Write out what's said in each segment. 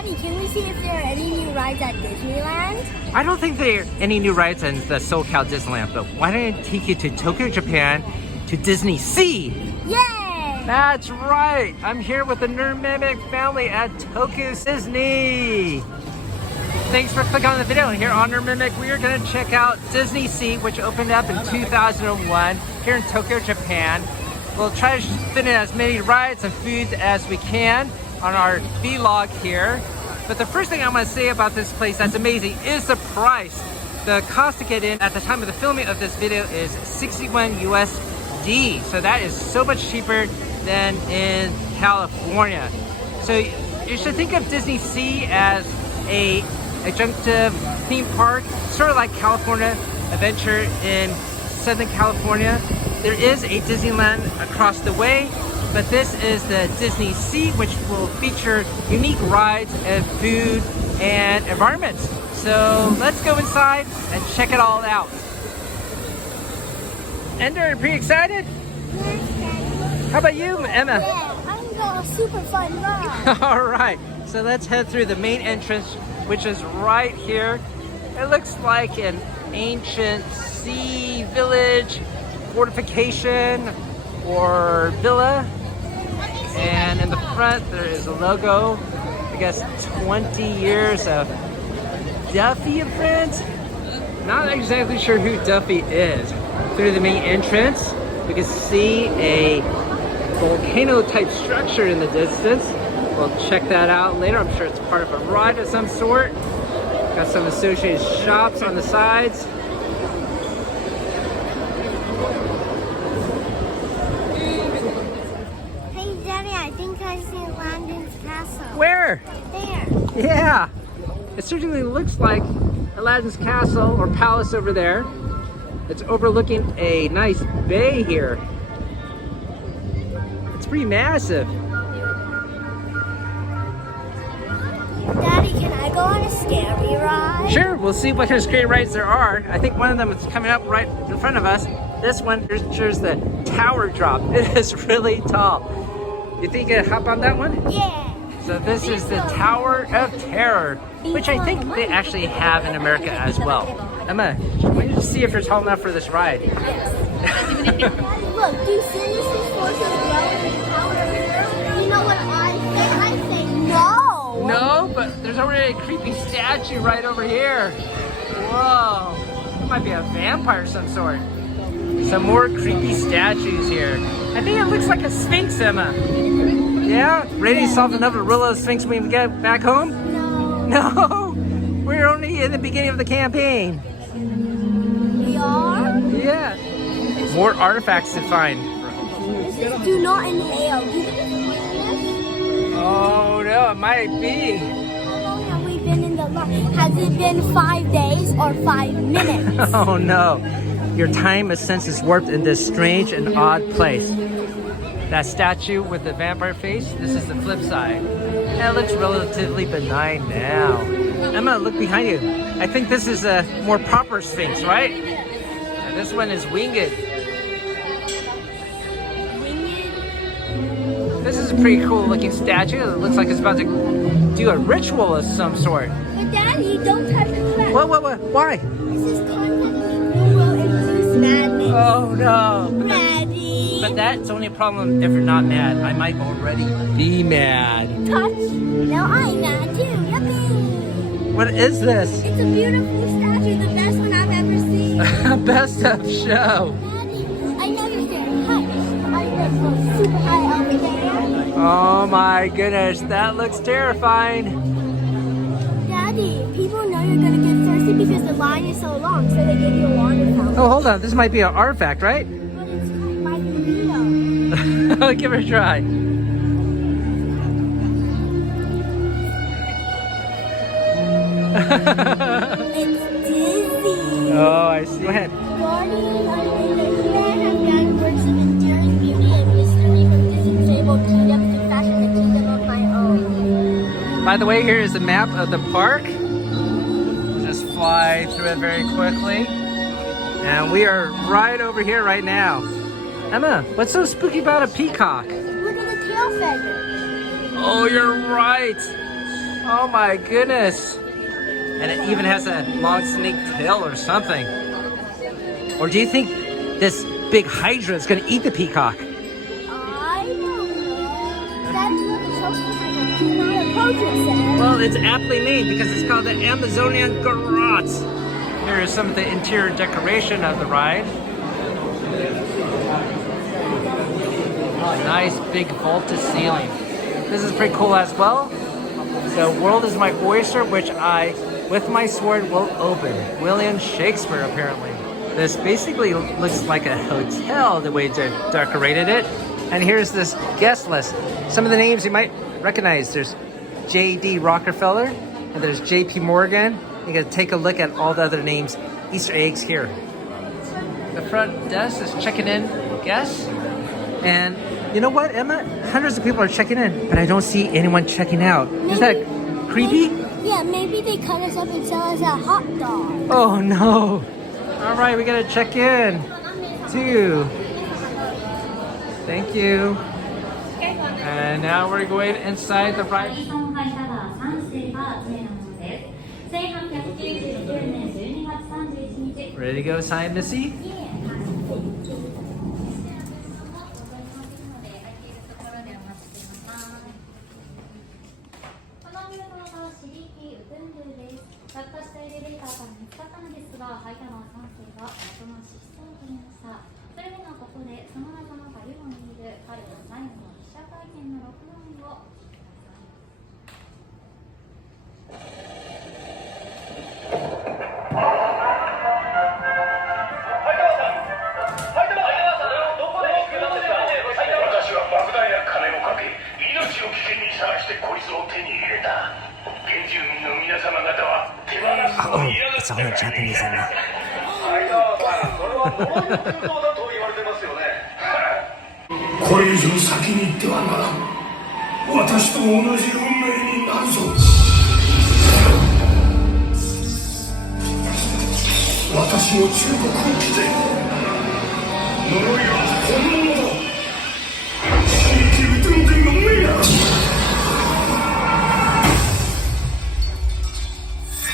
Daddy, can we see if there are any new rides at Disneyland? I don't think there are any new rides in the SoCal Disneyland, but why don't I take you to Tokyo, Japan, to DisneySea? Yay! That's right! I'm here with the Nerd Mimic family at Tokyo Disney. Thanks for clicking on the video. Here on Nerd Mimic, we are going to check out DisneySea, which opened up in 2001 here in Tokyo, Japan. We'll try to fit in as many rides and food as we can on our vlog here. But the first thing I'm going to say about this place that's amazing is the price. The cost to get in at the time of the filming of this video is 61 USD. So that is so much cheaper than in California. So you should think of DisneySea as a adjunctive theme park, sort of like California Adventure in Southern California. There is a Disneyland across the way, but this is the DisneySea, which will feature unique rides and food and environments. So let's go inside and check it all out. Ender, are you pretty excited? How about you, Emma? Yeah, I'm going to a super fun ride. All right, so let's head through the main entrance, which is right here. It looks like an ancient sea village, fortification, or villa. And in the front, there is a logo. I guess 20 years of Duffy and Friends. Not exactly sure who Duffy is. Through the main entrance, we can see a volcano type structure in the distance. We'll check that out later. I'm sure it's part of a ride of some sort. Got some associated shops on the sides. Hey, Daddy, I think I see Aladdin's castle. Where? There. Yeah, it certainly looks like Aladdin's castle or palace over there. It's overlooking a nice bay here. It's pretty massive. Daddy, can I go on a scary ride? Sure, we'll see what kind of scary rides there are. I think one of them is coming up right in front of us. This one features the tower drop. It is really tall. You think you can hop on that one? Yeah. So this is the Tower of Terror, which I think they actually have in America as well. Emma, we need to see if you're tall enough for this ride. Look, do you see this is forces blowing the Tower of Terror? You know what I say? I say no. No, but there's already a creepy statue right over here. Whoa, it might be a vampire of some sort. Some more creepy statues here. I think it looks like a sphinx, Emma. Yeah? Ready to solve another riddle of sphinx when we get back home? No. No, we're only in the beginning of the campaign. We are? Yeah. More artifacts to find. This is do not inhale. Do you think it's poisonous? Oh no, it might be. How long have we been in the line? Has it been 5 days or 5 minutes? Oh no. Your time sense is warped in this strange and odd place. That statue with the vampire face, this is the flip side. And it looks relatively benign now. Emma, look behind you. I think this is a more proper sphinx, right? And this one is winged. This is a pretty cool looking statue. It looks like it's about to do a ritual of some sort. But Daddy, don't touch the flesh. What? Why? This is content that will induce madness. Oh no. Daddy. But that's only a problem if you're not mad. I might already be mad. Touch. Now I'm mad too. Yippee. What is this? It's a beautiful statue, the best one I've ever seen. Best of show. Daddy, I know you're scared. Hush. I'm going to go super high over there. Oh my goodness, that looks terrifying. Daddy, people know you're going to get thirsty because the line is so long, so they give you a water fountain. Oh, hold on. This might be an artifact, right? But it's by the video. I'll give it a try. It's dizzy. Oh, I see. Go ahead. Guardians of the Land have gathered works of enduring beauty and mystery from Disney's fabled kingdom to fashion a kingdom of my own. By the way, here is a map of the park. Just fly through it very quickly. And we are right over here right now. Emma, what's so spooky about a peacock? Look at the tail feather. Oh, you're right. Oh my goodness. And it even has a long snake tail or something. Or do you think this big hydra is going to eat the peacock? I don't know. That's what the show not a potion says. Well, it's aptly named because it's called the Amazonian Garage. Here is some of the interior decoration of the ride. Nice big vaulted ceiling. This is pretty cool as well. The world is my oyster, which I, with my sword, will open. William Shakespeare, apparently. This basically looks like a hotel, the way they decorated it. And here's this guest list. Some of the names you might recognize. There's J.D. Rockefeller, and there's J.P. Morgan. You can take a look at all the other names, Easter eggs here. The front desk is checking in guests. And you know what, Emma? Hundreds of people are checking in, but I don't see anyone checking out. Is that creepy? Yeah, maybe they cut us up and sell us a hot dog. Oh no. All right, we gotta check in too. Thank you. And now we're going inside the ride. Ready to go sign, Missy? Oh, it's all in Japanese, Emma. これ以上先に行ってはならん。私と同じ運命になるぞ。私の忠告を聞け。呪いは本物だ。生きるんでのめや。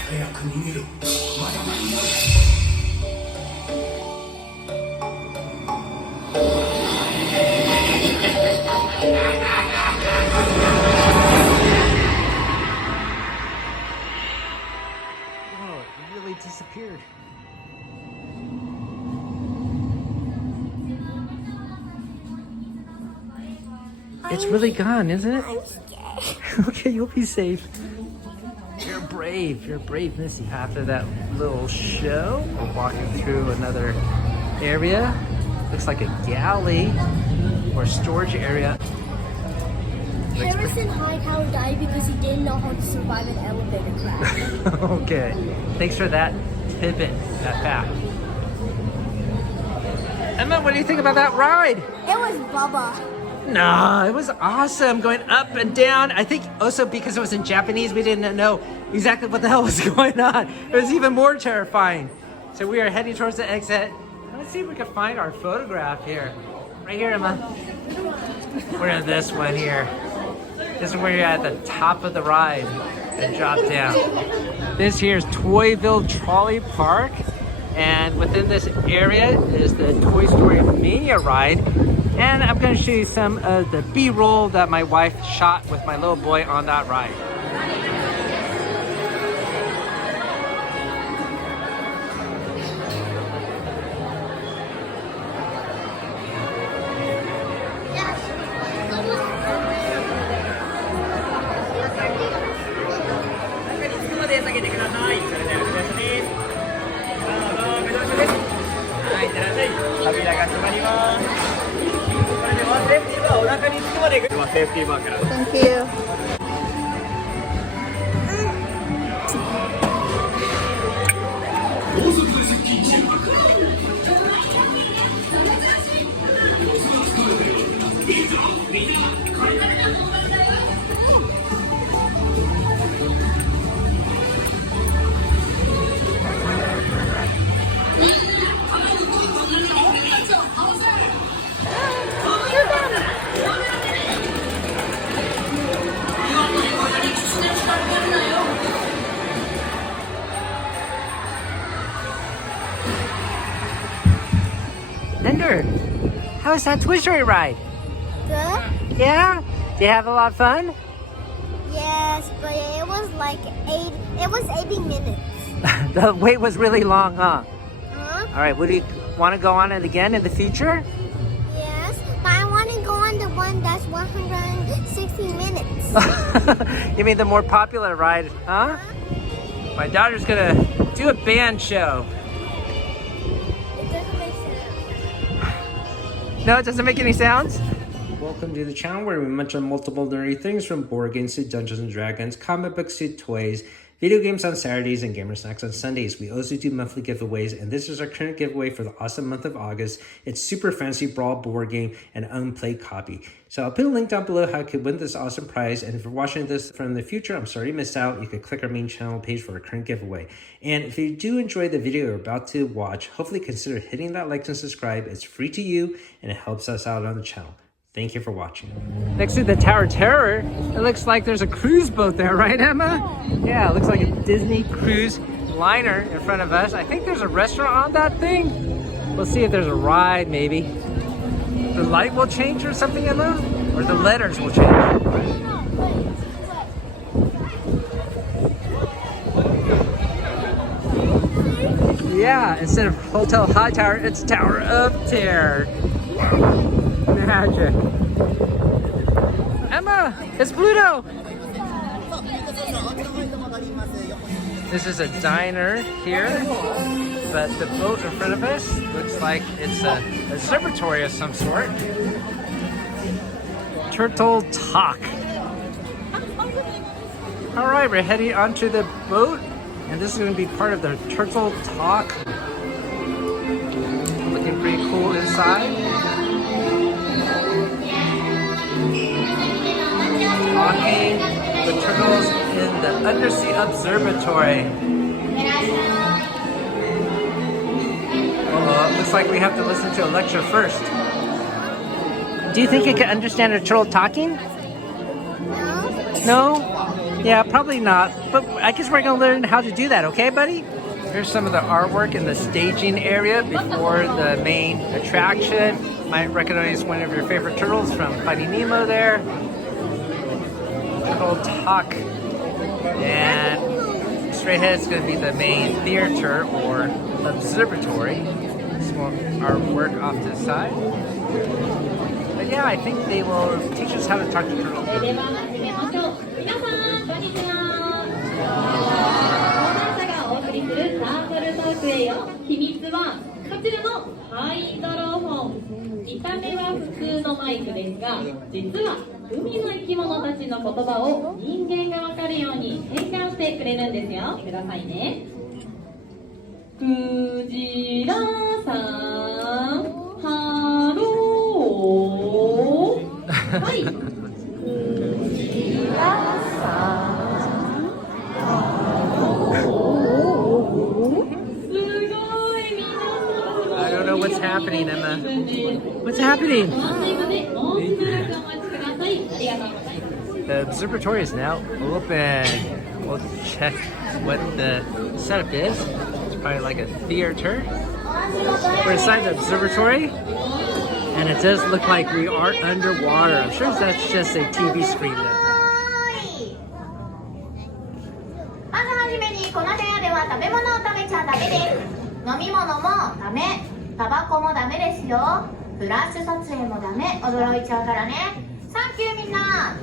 早く逃げろ。まだ間に合う。 Oh, it really disappeared. It's really gone, isn't it? I'm scared. Okay, you'll be safe. You're brave. You're brave, Missy. After that little show, we're walking through another area. Looks like a galley or storage area. Harrison Hightower died because he didn't know how to survive an elevator crash. Okay. Thanks for that tidbit, that fact. Emma, what do you think about that ride? It was Bubba. No, it was awesome going up and down. I think also because it was in Japanese, we didn't know exactly what the hell was going on. It was even more terrifying. So we are heading towards the exit. Let's see if we can find our photograph here. Right here, Emma. We're in this one here. This is where you're at the top of the ride and drop down. This here is Toyville Trolley Park. And within this area is the Toy Story Mania ride. And I'm going to show you some of the B-roll that my wife shot with my little boy on that ride. Thank you. was that Toy Story ride? Good? Yeah? Did you have a lot of fun? Yes, but it was like 80 minutes. The wait was really long, huh? Huh? All right, would you want to go on it again in the future? Yes, but I want to go on the one that's 160 minutes. You mean the more popular ride, huh? My daughter's gonna do a band show. It doesn't make sense. No, it doesn't make any sounds? Welcome to the channel where we munch on multiple nerdy things from board games to Dungeons and Dragons, comic books to toys, video games on Saturdays, and gamer snacks on Sundays. We also do monthly giveaways, and this is our current giveaway for the awesome month of August. It's Super Fantasy Brawl board game and unplayed copy. So I'll put a link down below how you could win this awesome prize, and if you're watching this from the future, I'm sorry you missed out. You could click our main channel page for our current giveaway. And if you do enjoy the video you're about to watch, hopefully consider hitting that like and subscribe. It's free to you, and it helps us out on the channel. Thank you for watching. Next to the Tower of Terror, it looks like there's a cruise boat there, right, Emma? Yeah, it looks like a Disney cruise liner in front of us. I think there's a restaurant on that thing. We'll see if there's a ride, maybe. The light will change or something, Emma? Or the letters will change? Yeah, instead of Hotel High Tower, it's Tower of Terror. Magic. Emma, it's Pluto. This is a diner here, but the boat in front of us looks like it's a observatory of some sort. Turtle Talk. All right, we're heading onto the boat, and this is going to be part of the Turtle Talk. Looking pretty cool inside. Talking the turtles in the undersea observatory. Oh, it looks like we have to listen to a lecture first. Do you think you can understand a turtle talking? No? Yeah, probably not. But I guess we're going to learn how to do that, okay, buddy? Here's some of the artwork in the staging area before the main attraction. You might recognize one of your favorite turtles from Finding Nemo there. Turtle Talk, and straight ahead is going to be the main theater or observatory. Small artwork off to the side. But yeah, I think they will teach us how to talk to turtles. I don't know what's happening, Emma. What's happening? The observatory is now open. We'll check what the setup is. It's probably like a theater. We're inside the observatory, and it does look like we are underwater. I'm sure that's just a TV screen though. まずはじめにこの部屋では食べ物を食べちゃダメです。飲み物もダメ、タバコもダメですよ。フラッシュ撮影もダメ、驚いちゃうからね。サンキューみんな。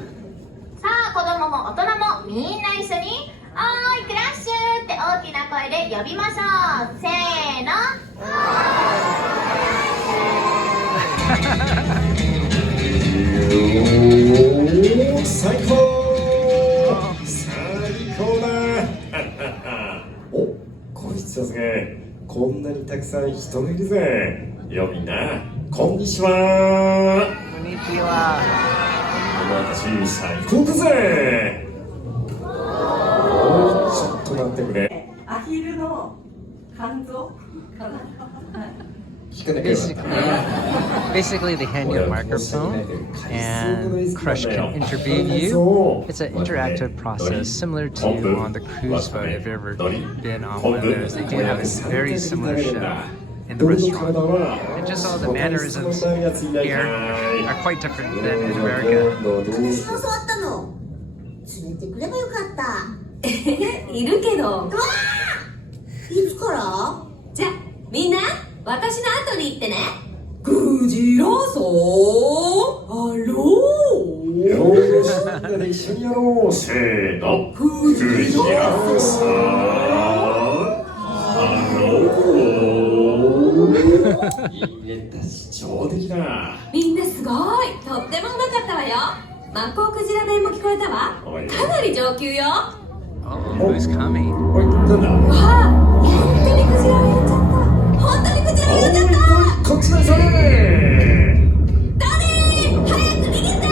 さあ子供も大人もみんな一緒に「おーいクラッシュ!」って大きな声で呼びましょう。せーの。最高最高だお、こいつだぜ。こんなにたくさん人がいるぜ。よみんなこんにちは。こんにちは。私最高だぜ。おー、ちょっと待ってくれ。アヒルの肝臓かな。Basically, they hand you a microphone and Crush can interview you. It's an interactive process similar to on the cruise boat. If you've ever been on one of those, they do have a very similar show. in the restaurant. And just all the mannerisms here are quite different than in America. 私も座ったの。連れてくればよかった。いるけど。わあ！いつから？じゃ、みんな、私の後に行ってね。クジラさん、ハロー。よーし、みんなで一緒にやろう。せーの。クジラさん、ハロー。いいね、超的だ。みんなすごい。とってもうまかったわよ。マッコウクジラ弁も聞こえたわ。かなり上級よ。Oh, who's coming? おい、なんだ。わあ、本当にクジラをやっちゃった。本当にクジラをやっちゃった。こっちだそれ。ダディ、早く逃げて。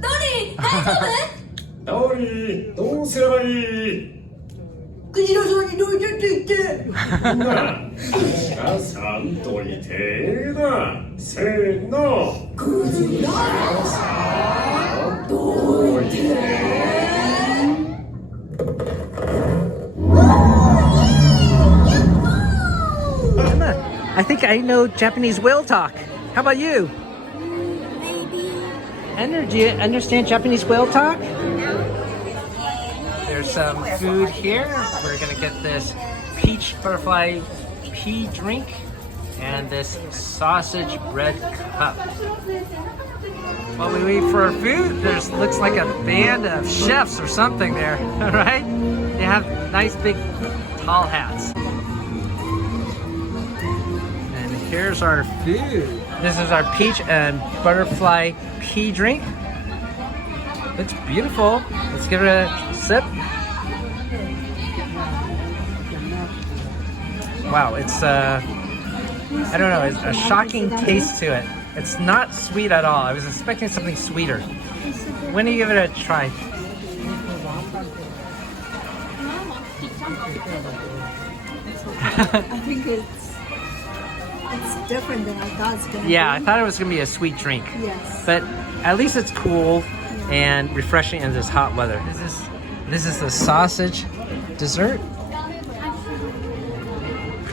ドリー、大丈夫？ダオリー、どうすればいい？クジラさんにどいてって言って。みんな、クジラさんといてだ。せーの。クジラさん、どいて。Emma, I think I know Japanese whale talk. How about you? Maybe. Anna, do you understand Japanese whale talk? There's some food here. We're gonna get this peach butterfly pea drink and this sausage bread cup. While we wait for our food, there's looks like a band of chefs or something there, right? They have nice big tall hats. And here's our food. This is our peach and butterfly pea drink. Looks beautiful. Let's give it a sip. Wow, it's I don't know, it's a shocking taste to it. It's not sweet at all. I was expecting something sweeter. When do you give it a try? I think it's different than I thought it's gonna be. Yeah, I thought it was gonna be a sweet drink. Yes. But at least it's cool and refreshing in this hot weather. This is the sausage dessert.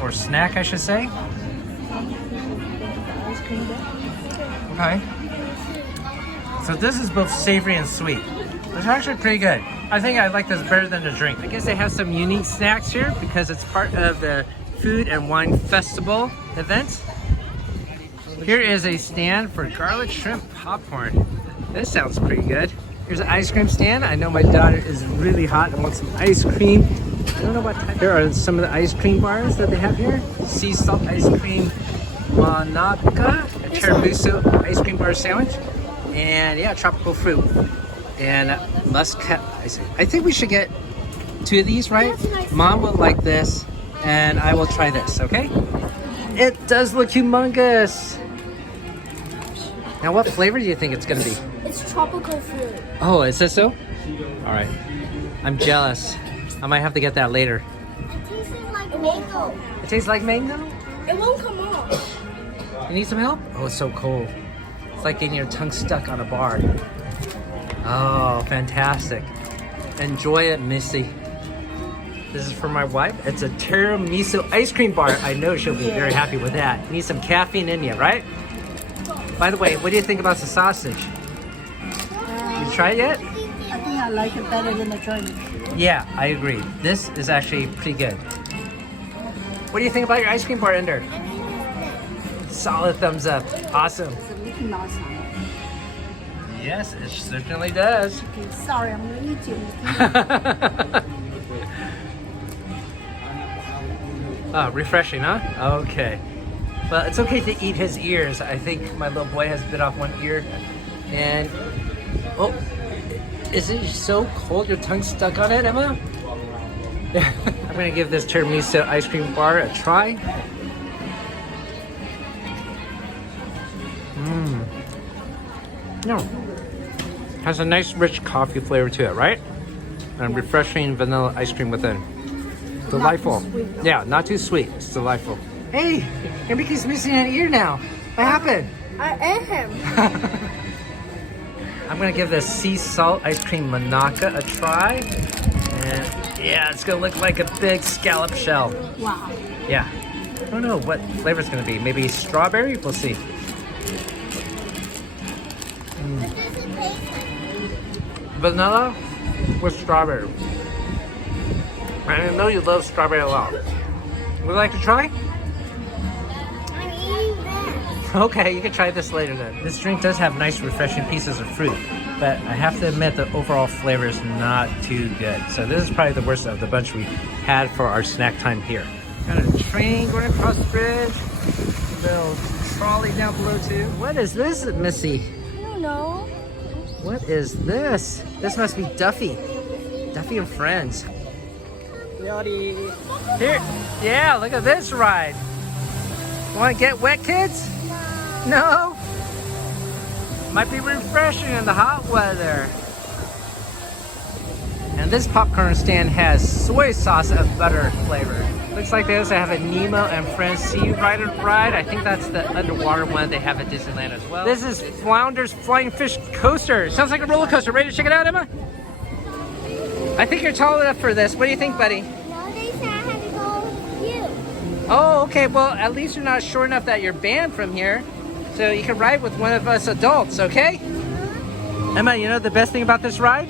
Or snack, I should say. Okay. So this is both savory and sweet. It's actually pretty good. I think I like this better than the drink. I guess they have some unique snacks here because it's part of the Food and Wine Festival event. Here is a stand for garlic shrimp popcorn. This sounds pretty good. Here's an ice cream stand. I know my daughter is really hot and wants some ice cream. I don't know what type. Here are some of the ice cream bars that they have here. Sea salt ice cream Manaka, a tiramisu ice cream bar sandwich, and yeah, tropical fruit and muscat ice cream. I think we should get 2 of these, right? Mom will like this, and I will try this, okay? It does look humongous. Now, what flavor do you think it's gonna be? It's tropical fruit. Oh, is this so? All right. I'm jealous. I might have to get that later. It tastes like mango. It tastes like mango? It won't come off. You need some help? Oh, it's so cold. It's like getting your tongue stuck on a bar. Oh, fantastic. Enjoy it, Missy. This is for my wife. It's a tiramisu ice cream bar. I know she'll be very happy with that. You need some caffeine in you, right? By the way, what do you think about the sausage? You try it yet? I think I like it better than the drink. Yeah, I agree. This is actually pretty good. What do you think about your ice cream bar, Ender? Solid thumbs up. Awesome. It's a little nice. Yes, it certainly does. Okay, sorry, I'm gonna eat you. Refreshing, huh? Okay. Well, it's okay to eat his ears. I think my little boy has bit off one ear. And, oh, is it so cold your tongue's stuck on it, Emma? I'm gonna give this tiramisu ice cream bar a try. No. Has a nice rich coffee flavor to it, right? And refreshing vanilla ice cream within. Delightful. Yeah, not too sweet. It's delightful. Hey, Enrique's missing an ear now. What happened? I ate him. I'm gonna give this sea salt ice cream Manaka a try. And Yeah, it's gonna look like a big scallop shell. Wow. Yeah. I don't know what flavor it's gonna be. Maybe strawberry? We'll see. What does it taste like? Vanilla with strawberry. I know you love strawberry a lot. Would you like to try? I'm eating that. Okay, you can try this later then. This drink does have nice refreshing pieces of fruit, but I have to admit the overall flavor is not too good. So this is probably the worst of the bunch we had for our snack time here. Got a train going across the bridge. Little trolley down below too. What is this, Missy? I don't know. What is this? This must be Duffy. Duffy and Friends. Here, yeah, look at this ride. Want to get wet, kids? No? Might be refreshing in the hot weather. And this popcorn stand has soy sauce of butter flavor. Looks like they also have a Nemo and Friends Sea Rider ride. I think that's the underwater one they have at Disneyland as well. This is Flounder's Flying Fish Coaster. Sounds like a roller coaster. Ready to check it out, Emma? I think you're tall enough for this. What do you think, buddy? No, they said I had to go with you. Oh, okay. Well, at least you're not short enough that you're banned from here. So you can ride with one of us adults, okay? Emma, you know the best thing about this ride?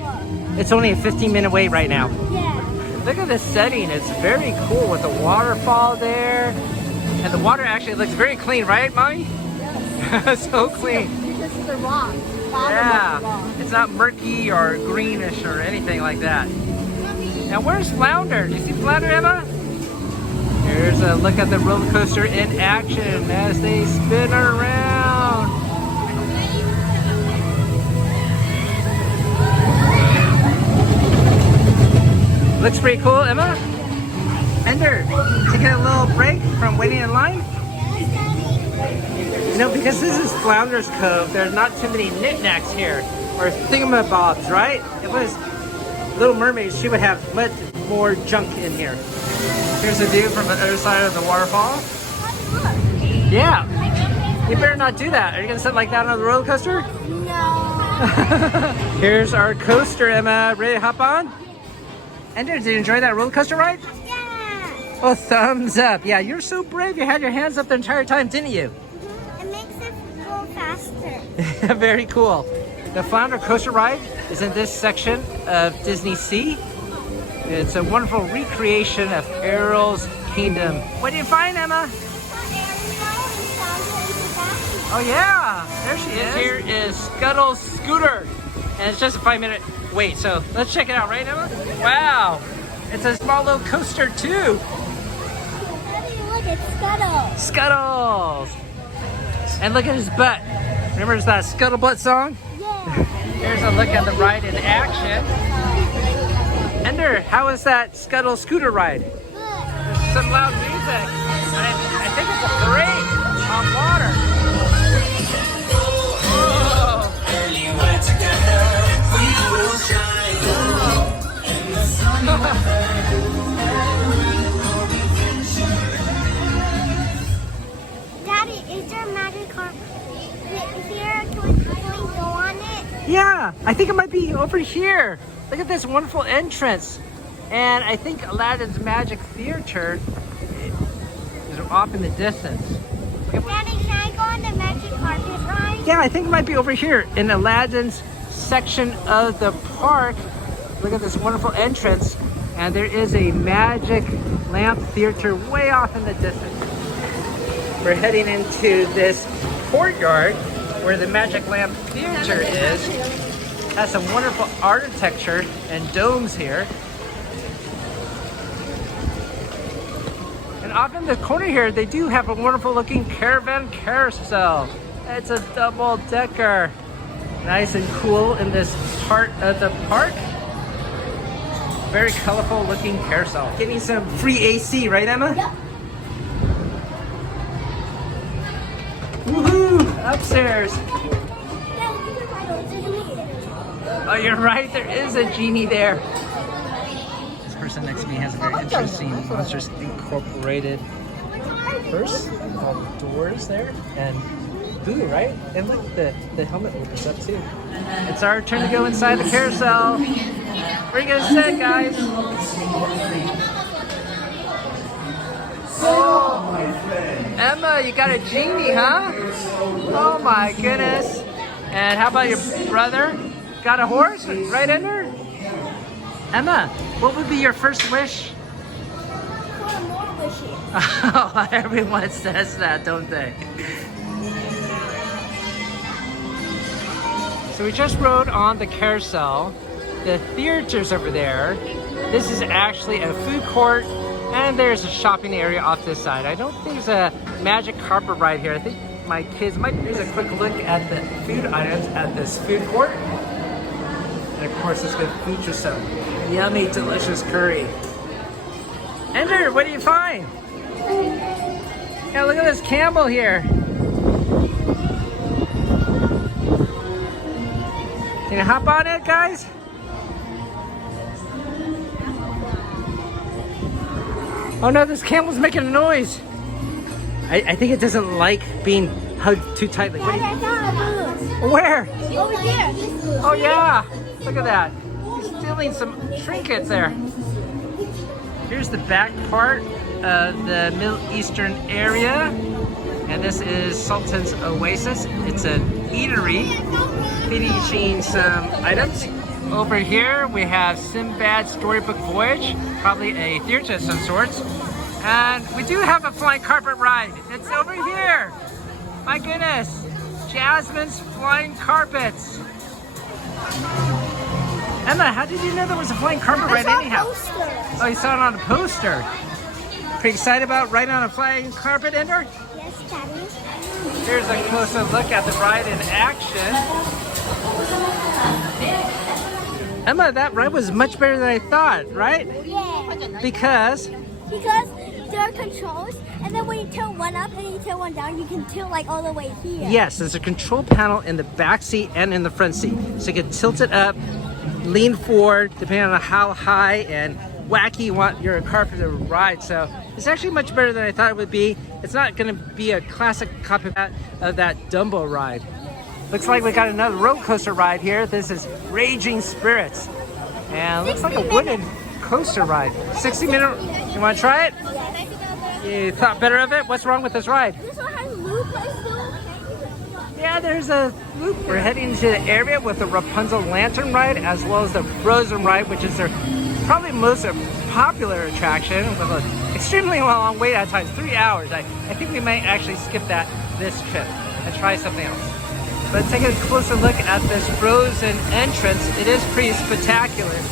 It's only a 15-minute wait right now. Yeah. Look at this setting. It's very cool with the waterfall there. And the water actually looks very clean, right, Mommy? Yes. So clean. This is the rock. Yeah. It's not murky or greenish or anything like that. Now, where's Flounder? Do you see Flounder, Emma? Here's a look at the roller coaster in action as they spin around. Looks pretty cool, Emma. Ender, taking a little break from waiting in line? You know, because this is Flounder's Cove, there's not too many knickknacks here, or thingamabobs, right? If it was Little Mermaid, she would have much more junk in here. Here's a view from the other side of the waterfall. Yeah. You better not do that. Are you gonna sit like that on the roller coaster? No. Here's our coaster, Emma. Ready to hop on? Ender, did you enjoy that roller coaster ride? Yeah. Oh, thumbs up. Yeah, you're so brave. You had your hands up the entire time, didn't you? It makes it go faster. Very cool. The Flounder Coaster Ride is in this section of DisneySea. It's a wonderful recreation of Ariel's kingdom. What do you find, Emma? Oh yeah, there she is. Here is Scuttle's Scooter. And it's just a 5-minute wait, so let's check it out, right, Emma? Wow, it's a small little coaster too. Daddy, look, it's Scuttles. Scuttles. And look at his butt. Remember that Scuttlebutt song? Yeah. Here's a look at the ride in action. Ender, how is that Scuttle scooter ride? Good. Some loud music. I think it's a parade on water. Daddy, is there a magic car? Is there a can we go on it? Yeah, I think it might be over here. Look at this wonderful entrance. And I think Aladdin's Magic Theater is off in the distance. Daddy, can I go on the magic carpet ride? Yeah, I think it might be over here in Aladdin's section of the park. Look at this wonderful entrance. And there is a Magic Lamp Theater way off in the distance. We're heading into this courtyard where the Magic Lamp Theater is. Has some wonderful architecture and domes here. And off in the corner here, they do have a wonderful looking caravan carousel. It's a double decker. Nice and cool in this part of the park. Very colorful looking carousel. Getting some free AC, right, Emma? Yep. Woohoo! Upstairs. Daddy, you can ride on Disney. Oh, you're right. There is a genie there. This person next to me has a very interesting Monsters Incorporated purse. All the doors there, and blue, right? And look, the helmet opens up too. It's our turn to go inside the carousel. Where are you gonna sit, guys? Oh, Emma, you got a genie, huh? Oh my goodness. And how about your brother? Got a horse right in there? Emma, what would be your first wish? For more wishes. Oh, everyone says that, don't they? So we just rode on the carousel. The theater's over there. This is actually a food court, and there's a shopping area off this side. I don't think there's a magic carpet ride here. I think my kids might. Here's a quick look at the food items at this food court. And of course, it's going to feature some yummy, delicious curry. Ender, what do you find? Yeah, look at this Campbell here. Can you hop on it, guys? Oh no, this Campbell's making a noise. I think it doesn't like being hugged too tightly. Daddy, I found a booth. Where? Over there. Oh yeah, look at that. He's stealing some trinkets there. Here's the back part of the Middle Eastern area. And this is Sultan's Oasis. It's an eatery featuring some items. Over here we have Sinbad's Storybook Voyage, probably a theater of some sorts. And we do have a flying carpet ride. It's over here. My goodness. Jasmine's Flying Carpets. Emma, how did you know there was a flying carpet ride anyhow? Oh, you saw it on a poster. Pretty excited about riding on a flying carpet, Ender? Yes, Daddy. Here's a closer look at the ride in action. Emma, that ride was much better than I thought, right? Yeah. Because There are controls, and then when you tilt one up and you tilt one down, you can tilt like all the way here. yes, there's a control panel in the back seat and in the front seat. So you can tilt it up, lean forward, depending on how high and wacky you want your carpet to ride. So it's actually much better than I thought it would be. It's not going to be a classic copy of that Dumbo ride. Looks like we got another roller coaster ride here. This is Raging Spirits. And it looks like a wooden coaster ride. 60-minute. You want to try it? You thought better of it? What's wrong with this ride? This one has loop too. Yeah, there's a loop. We're heading to the area with the Rapunzel Lantern ride as well as the Frozen ride, which is their probably most popular attraction with an extremely long wait out time, 3 hours. I think we might actually skip this trip and try something else. But take a closer look at this Frozen entrance. It is pretty spectacular. Daddy,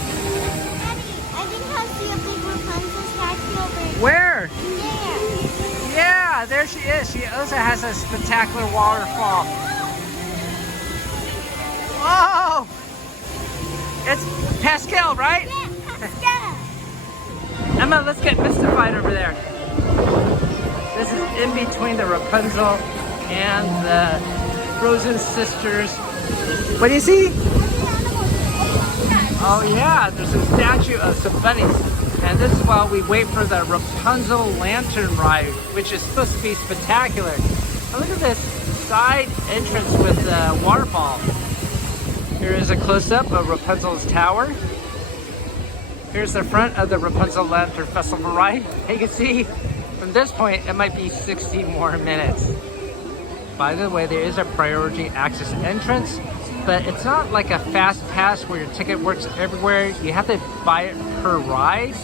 I think I see a big Rapunzel statue over here. Where? There. Yeah, there she is. She also has a spectacular waterfall. Whoa! It's Pascal, right? Yeah, Pascal. Emma, let's get mystified over there. This is in between the Rapunzel and the Frozen sisters. What do you see? Oh yeah, there's a statue of some bunnies. And this is while we wait for the Rapunzel Lantern ride, which is supposed to be spectacular. Now look at this side entrance with the waterfall. Here is a close-up of Rapunzel's tower. Here's the front of the Rapunzel Lantern Festival ride. You can see from this point, it might be 60 more minutes. By the way, there is a priority access entrance, but it's not like a fast pass where your ticket works everywhere. You have to buy it per ride.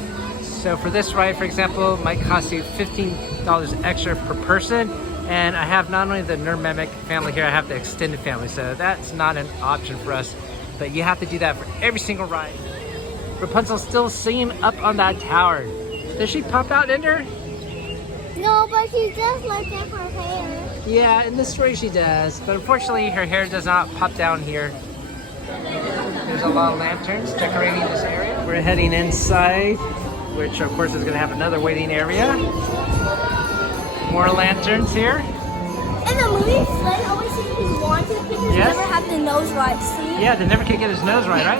So for this ride, for example, it might cost you $15 extra per person. And I have not only the Nurmemic family here, I have the extended family. So that's not an option for us, but you have to do that for every single ride. Rapunzel's still singing up on that tower. Does she pop out in there? No, but she does like that for her hair. Yeah, in this story she does, but unfortunately her hair does not pop down here. There's a lot of lanterns decorating this area. We're heading inside, which of course is going to have another waiting area. More lanterns here. In the movie, Sled always sees his wanted pictures. Yes. Never have the nose right. See? Yeah, they never can get his nose right?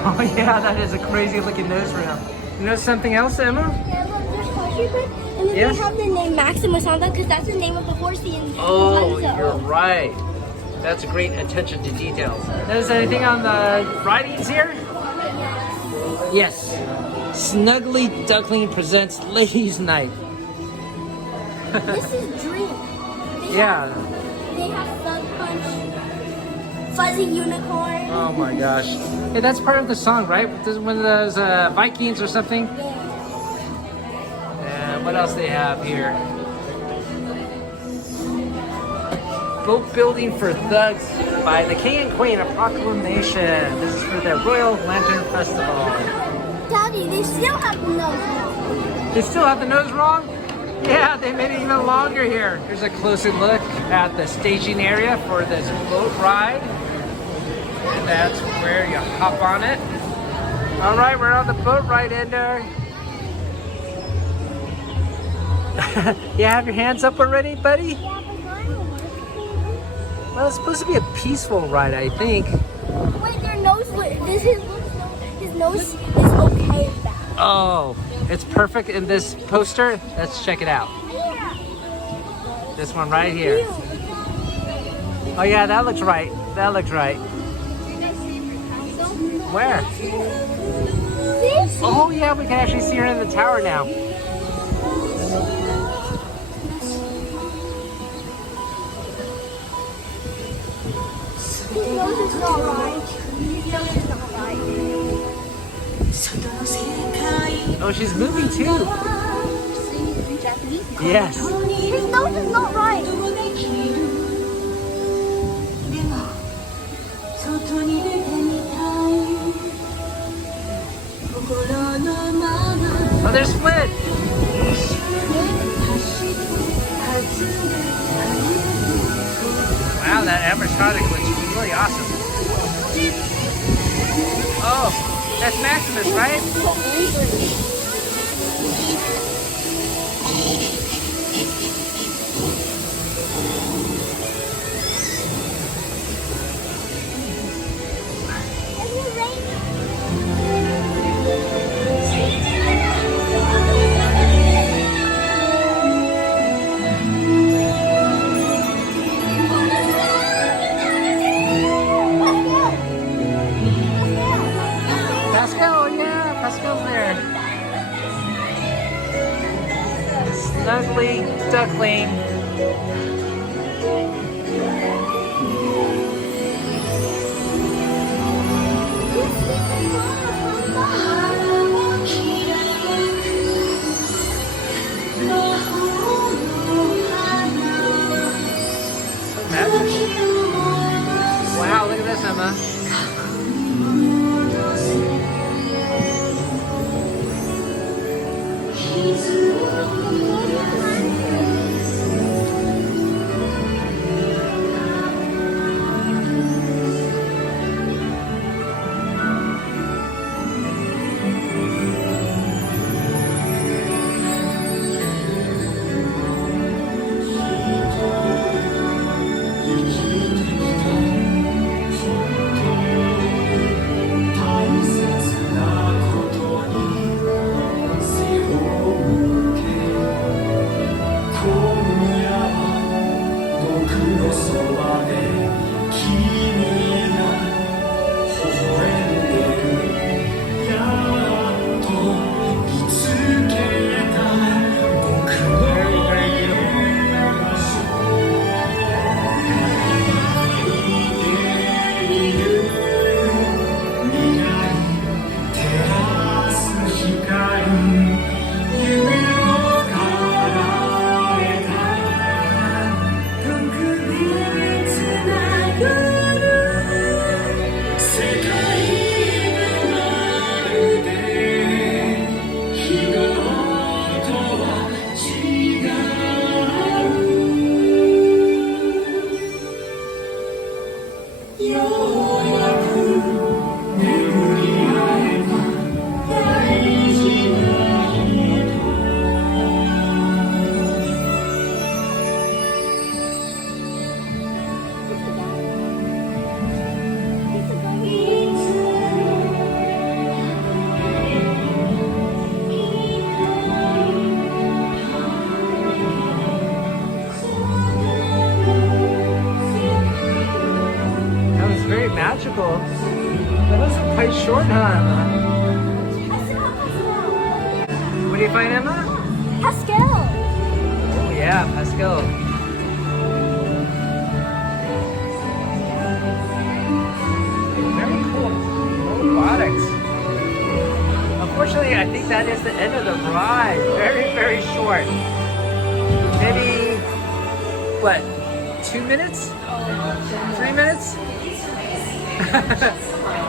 Oh yeah, that is a crazy looking nose for him. You know something else, Emma? Yeah, look, there's Hershey Pig. And then Yes? they have the name Maximus on them because that's the name of the horsey in Oh, Rapunzel. you're right. That's a great attention to details. Is there anything on the writings here? Yes. Snuggly Duckling presents Ladies' Night. This is Dream. Yeah. They have Thug Punch, Fuzzy Unicorn. Oh my gosh. Hey, that's part of the song, right? One of those Vikings or something? And what else they have here? Boat building for thugs by the King and Queen, a proclamation. This is for the Royal Lantern Festival. Daddy, they still have the nose wrong. They still have the nose wrong? Yeah, they made it even longer here. Here's a closer look at the staging area for this boat ride. And that's where you hop on it. All right, we're on the boat ride, Ender. You have your hands up already, buddy? Well, it's supposed to be a peaceful ride, I think. Wait, their nose, his nose is okay with that. Oh, it's perfect in this poster. Let's check it out. Yeah. This one right here. Oh yeah, that looks right. That looks right. Where? This? Oh yeah, we can actually see her in the tower now. His nose is not right. His nose is not right. Oh, she's moving too. In Japanese? Yes. His nose is not right. Oh, they're split. Wow, that animatronic looks really awesome. Oh, that's Maximus, right? Pascal, yeah, Pascal's there. Snuggly Duckling. Wow, look at this, Emma. very magical. But those are quite short, huh, Emma? What do you find, Emma? Pascal. Oh yeah, Pascal. Very cool. Robotics. Unfortunately, I think that is the end of the ride. Very, very short. Maybe, what, 2 minutes? 3 minutes?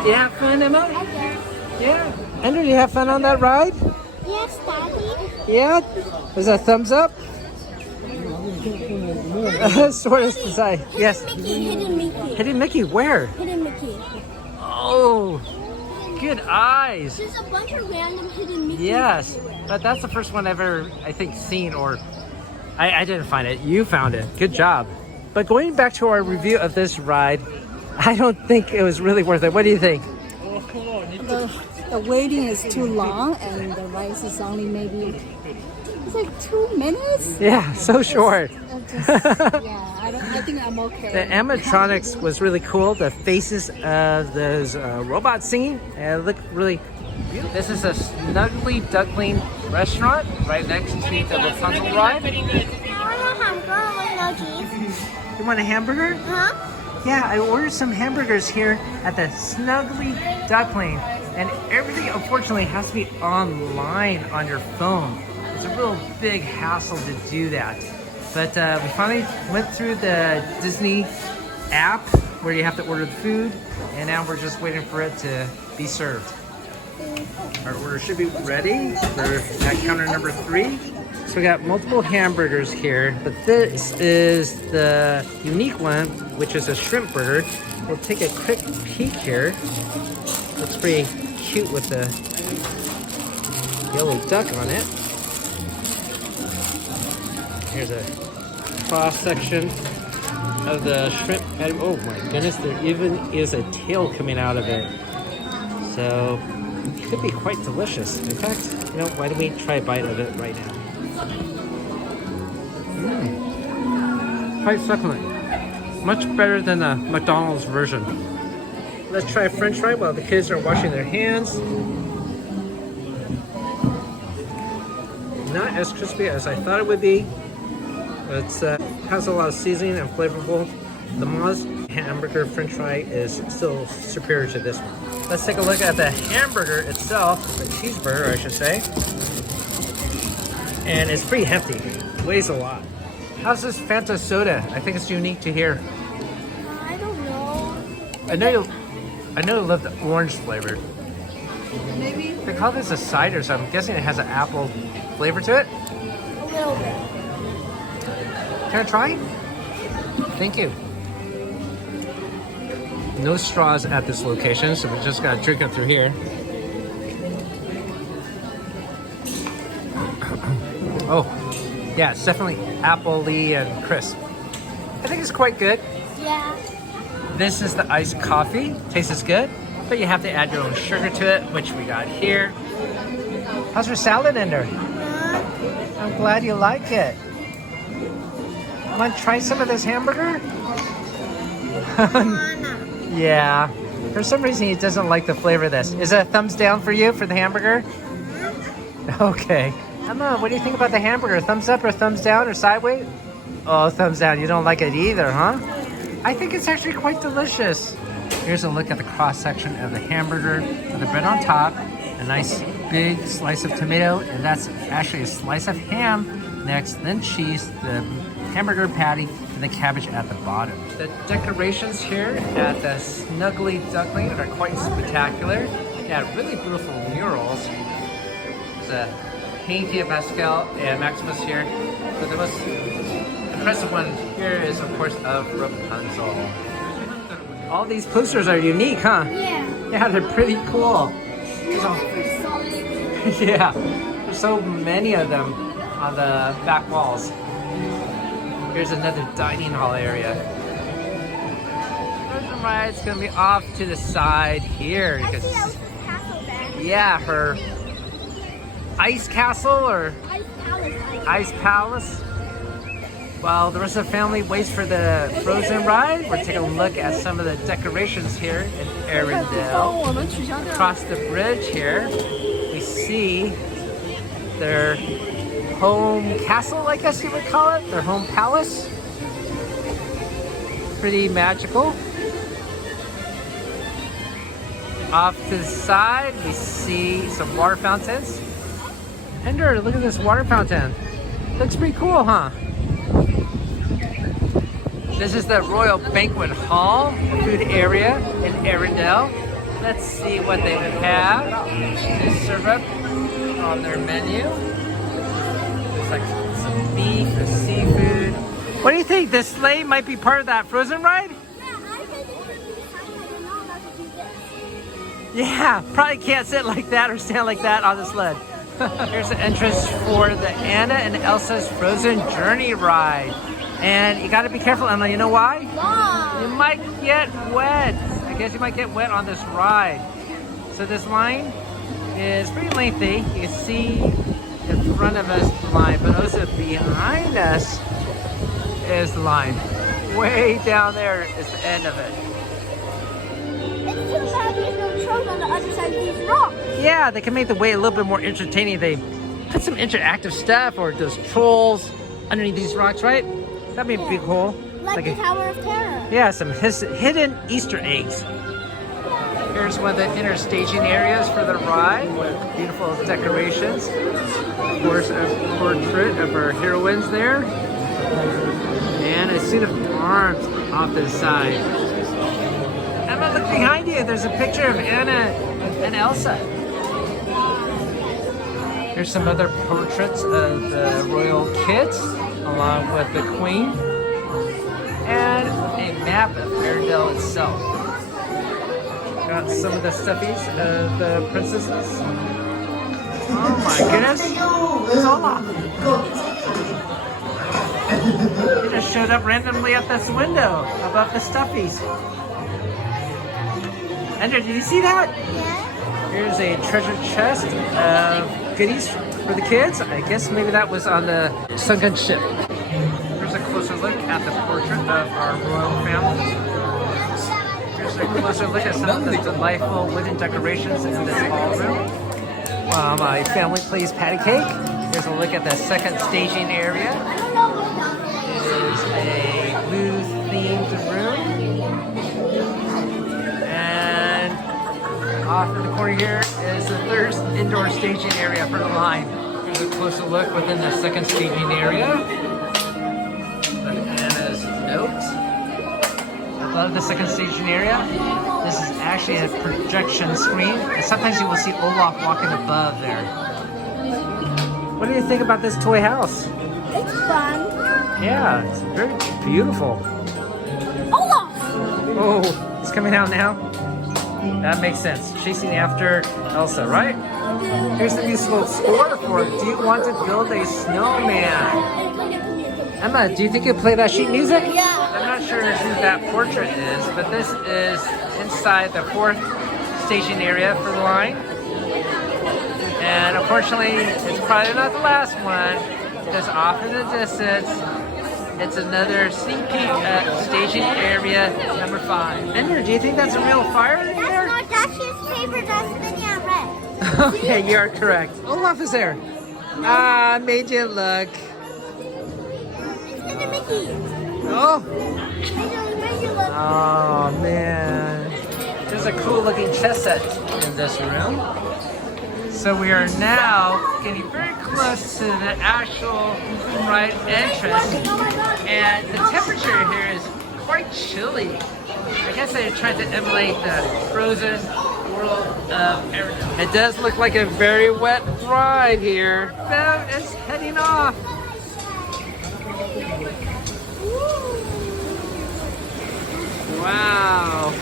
You have fun, Emma? Yeah. Andrew, you have fun on that ride? Yes, Daddy. Yeah? Was that a thumbs up? Sort of to say. Yes. Hidden Mickey. Hidden Mickey, where? Hidden Mickey. Oh, good eyes. There's a bunch of random hidden Mickey. Yes, but that's the first one I've ever, I think, seen, or I didn't find it. You found it. Good job. But going back to our review of this ride, I don't think it was really worth it. What do you think? The waiting is too long, and the rice is only maybe it's like 2 minutes. Yeah, so short. Yeah, I think I'm okay. The animatronics was really cool. The faces of those robots singing, and it looked really beautiful. This is a Snuggly Duckling restaurant right next to the Rapunzel ride. I want a hamburger with no cheese. You want a hamburger? Huh? Yeah, I ordered some hamburgers here at the Snuggly Duckling, and everything unfortunately has to be online on your phone. It's a real big hassle to do that. But we finally went through the Disney app where you have to order the food, and now we're just waiting for it to be served. Our order should be ready. We're at counter number 3. So we got multiple hamburgers here, but this is the unique one, which is a shrimp burger. We'll take a quick peek here. Looks pretty cute with the yellow duck on it. Here's a cross section of the shrimp patty. Oh my goodness, there even is a tail coming out of it. So it could be quite delicious. In fact, you know, why don't we try a bite of it right now? Quite succulent. Much better than the McDonald's version. Let's try a French fry while the kids are washing their hands. Not as crispy as I thought it would be. It has a lot of seasoning and flavorful. The Moz hamburger French fry is still superior to this one. Let's take a look at the hamburger itself, the cheeseburger I should say. And it's pretty hefty, it weighs a lot. How's this Fanta soda? I think it's unique to here. I don't know. I know you love the orange flavor. Maybe. They call this a cider, so I'm guessing it has an apple flavor to it. A little bit. Can I try? Thank you. No straws at this location, so we just gotta drink it through here. Oh, yeah, it's definitely apple-y and crisp. I think it's quite good. Yeah. This is the iced coffee. Tastes good, but you have to add your own sugar to it, which we got here. How's your salad in there? I'm glad you like it. Want to try some of this hamburger? Yeah. For some reason, he doesn't like the flavor of this. Is it a thumbs down for you for the hamburger? Okay. Emma, what do you think about the hamburger? Thumbs up or thumbs down or sideways? Oh, thumbs down. You don't like it either, huh? I think it's actually quite delicious. Here's a look at the cross section of the hamburger with the bread on top, a nice big slice of tomato, and that's actually a slice of ham next, then cheese, the hamburger patty, and the cabbage at the bottom. The decorations here at the Snuggly Duckling are quite spectacular. Yeah, really beautiful murals. There's a painting of Pascal and Maximus here, but the most impressive one here is, of course, of Rapunzel. All these posters are unique, huh? Yeah. Yeah, they're pretty cool. Yeah, there's so many of them on the back walls. Here's another dining hall area. Frozen Ride's gonna be off to the side here. I Because, see Elsa's castle there. yeah, her ice castle or Ice Palace. ice palace. While the rest of the family waits for the Frozen ride, we're taking a look at some of the decorations here in Arendelle. Across the bridge here, we see their home castle, I guess you would call it, their home palace. Pretty magical. Off to the side, we see some water fountains. Ender, look at this water fountain. Looks pretty cool, huh? This is the Royal Banquet Hall, food area in Arendelle. Let's see what they would have to serve up on their menu. Looks like some beef and seafood. What do you think? This sleigh might be part of that Frozen ride? Yeah, probably can't sit like that or stand like that on the sled. Here's the entrance for the Anna and Elsa's Frozen Journey ride. And you gotta be careful, Emma, you know why? Why? You might get wet. I guess you might get wet on this ride. So this line is pretty lengthy. You can see in front of us the line, but also behind us is the line. Way down there is the end of it. It's too bad there's no trolls on the other side of these rocks. Yeah, they can make the way a little bit more entertaining. They put some interactive stuff or those trolls underneath these rocks, right? That'd be pretty cool. Like the Tower of Terror. Yeah, some hidden Easter eggs. Here's one of the inner staging areas for the ride with beautiful decorations. Of course, a portrait of our heroines there. And a suit of arms off to the side. Emma, look behind you. There's a picture of Anna and Elsa. Here's some other portraits of the royal kids, along with the Queen, and a map of Arendelle itself. Got some of the stuffies of the princesses. Oh my goodness! It's Olaf! He just showed up randomly at this window above the stuffies. Andrew, did you see that? Yeah. Here's a treasure chest of goodies for the kids. I guess maybe that was on the sunken ship. Here's a closer look at the portrait of our royal family. Here's a closer look at some of the delightful wooden decorations in this ballroom. While my family plays patty cake. Here's a look at the second staging area. It is a blue-themed room. Off in the corner here is the third indoor staging area for the line. Here's a closer look within the second staging area. Look at Anna's note. I love the second staging area. This is actually a projection screen, and sometimes you will see Olaf walking above there. What do you think about this toy house? It's fun. Yeah, it's very beautiful. Olaf! Oh, it's coming out now. That makes sense. Chasing after Elsa, right? Here's the musical score for Do You Want to Build a Snowman? Emma, do you think you play that sheet music? Yeah. I'm not sure who that portrait is, but this is inside the fourth staging area for the line. And unfortunately, it's probably not the last one, because off in the distance, it's another sneak peek at staging area number 5. Ender, do you think that's a real fire in there? That's just paper that's been red. Okay, you are correct. Olaf is there. Ah, made you look. It's been a Mickey. Oh. Made you look. Oh, man. There's a cool looking chess set in this room. So we are now getting very close to the actual ride entrance. And the temperature here is quite chilly. I guess they tried to emulate the frozen world of Arendelle. It does look like a very wet ride here. Bev is heading off. Wow.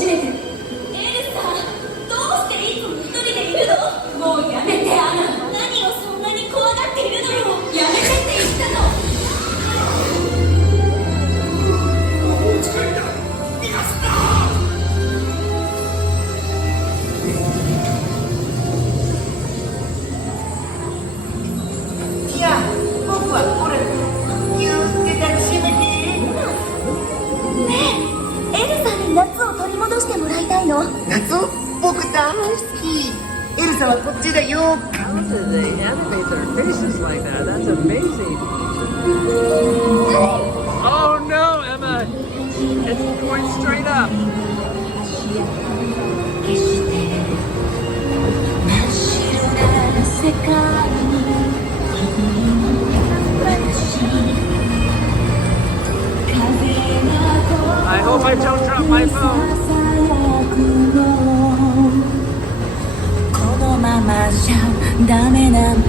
走れて。エルサ、どうしていつも一人でいるの？もうやめて、アナ。何をそんなに怖がっているのよ。やめてって言ったの。夏を取り戻してもらいたいの。夏僕大好き。エルサはこっちだよ。 How did they animate their faces like that? That's amazing. Oh no, Emma! It's going straight up. I hope I don't drop my phone. このままじゃダメなんだ。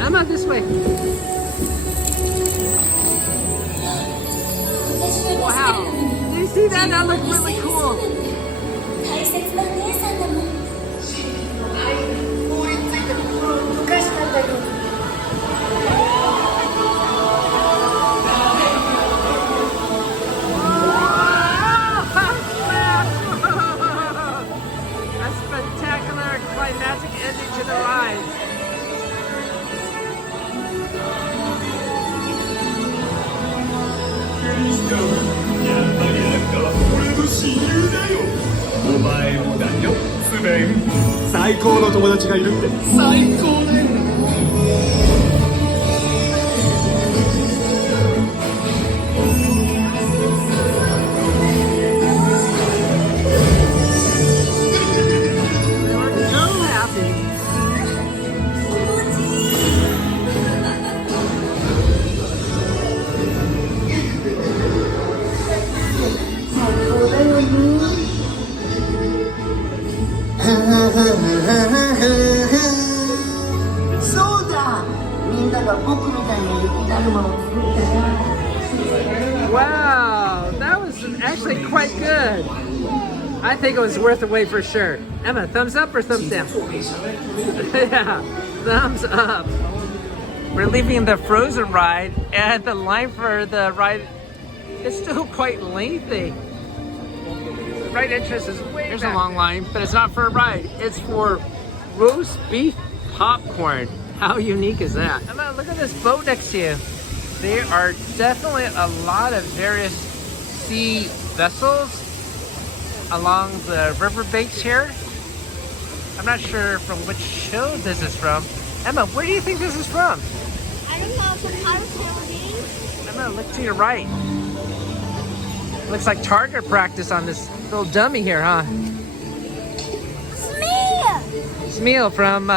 Emma, this way. Wow. Did you see that? That looked really cool. 大切な姉さんだもん。凍りついた心を溶かしたんだよ。 A spectacular climactic ending to the ride. やっぱりあんたは俺の親友だよ。お前もだよ、スベン。最高の友達がいるって最高だよ。そうだ。みんなが僕みたいな雪だるまを作ったら。 Wow, that was actually quite good. I think it was worth the wait for sure. Emma, thumbs up or thumbs down? Yeah, thumbs up. We're leaving the Frozen ride, and the line for the ride is still quite lengthy. The ride entrance is way There's back. A long line, but it's not for a ride. It's for roast beef popcorn. How unique is that? Emma, look at this boat next to you. There are definitely a lot of various sea vessels along the riverbanks here. I'm not sure from which show this is from. Emma, where do you think this is from? I don't know, from Pirates of the Caribbean. Emma, look to your right. Looks like target practice on this little dummy here, huh? Smee! Smeel from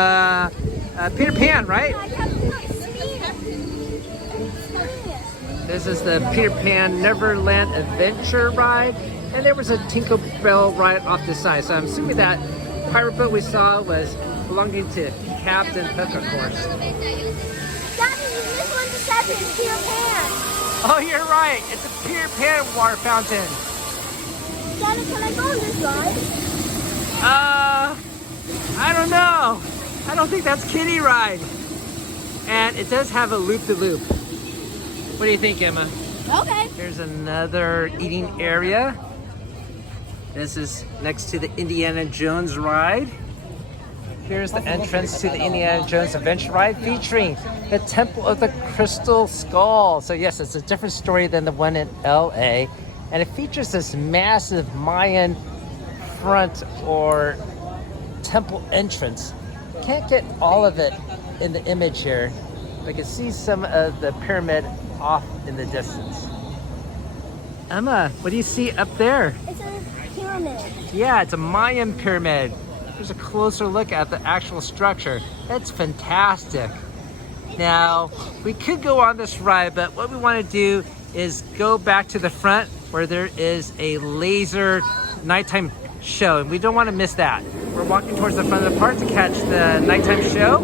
Peter Pan, right? I kept Smee. This is the Peter Pan Neverland Adventure ride. And there was a Tinkerbell ride off the side. So I'm assuming that pirate boat we saw was belonging to Captain Hook, of course. Daddy, this one says it's Peter Pan. Oh, you're right. It's a Peter Pan water fountain. Daddy, can I go on this ride? I don't know. I don't think that's kiddie ride. And it does have a loop-de-loop. What do you think, Emma? Okay. Here's another eating area. This is next to the Indiana Jones ride. Here's the entrance to the Indiana Jones Adventure ride featuring the Temple of the Crystal Skull. So yes, it's a different story than the one in LA. And it features this massive Mayan front or temple entrance. Can't get all of it in the image here, but I can see some of the pyramid off in the distance. Emma, what do you see up there? It's a pyramid. Yeah, it's a Mayan pyramid. Here's a closer look at the actual structure. That's fantastic. Now, we could go on this ride, but what we want to do is go back to the front where there is a laser nighttime show, and we don't want to miss that. We're walking towards the front of the park to catch the nighttime show.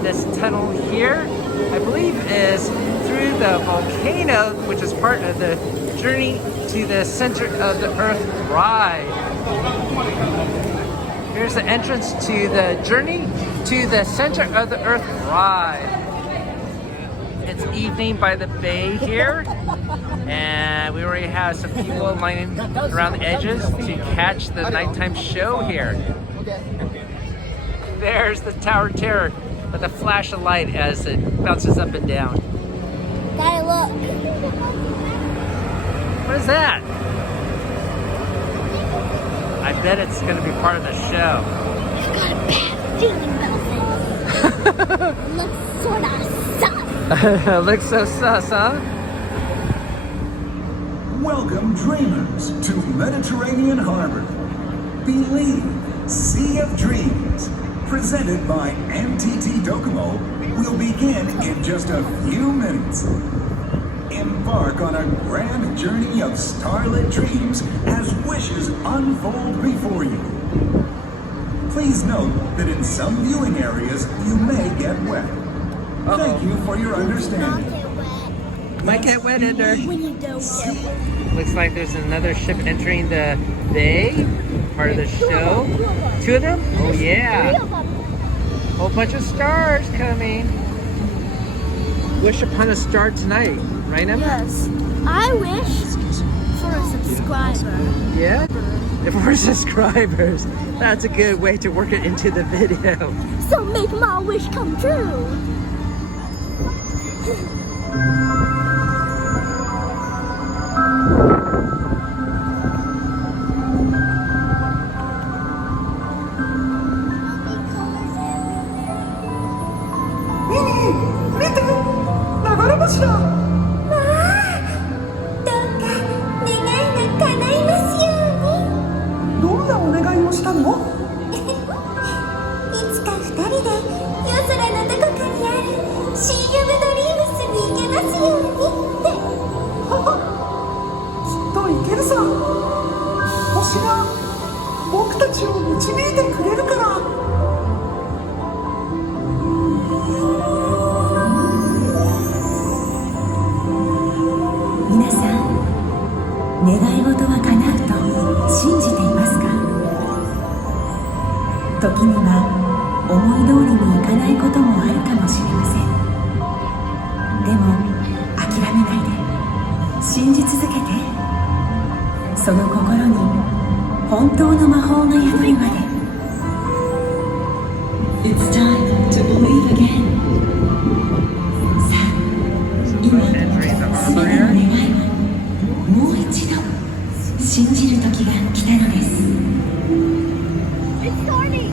This tunnel here, I believe, is through the volcano, which is part of the Journey to the Center of the Earth ride. Here's the entrance to the Journey to the Center of the Earth ride. It's evening by the bay here, and we already have some people lining around the edges to catch the nighttime show here. There's the Tower of Terror with a flash of light as it bounces up and down. Daddy, look. What is that? I bet it's going to be part of the show. It's got a bad feeling about it. Looks sort of sus. Looks so sus, huh? Welcome, dreamers, to Mediterranean Harbor. Believe, Sea of Dreams, presented by MTT Docomo, will begin in just a few minutes. Embark on a grand journey of starlit dreams as wishes unfold before you. Please note that in some viewing areas, you may get wet. Thank you for your understanding. Might get wet, Ender. When you don't get wet. Looks like there's another ship entering the bay, part of the show. Two of them? Oh yeah. Whole bunch of stars coming. Wish upon a star tonight, right, Emma? Yes. I wish for a subscriber. Yeah? If we're subscribers, that's a good way to work it into the video. So make my wish come true. It's time to believe again. さあ、今、すべての願いはもう一度信じる時が来たのです。It's starting.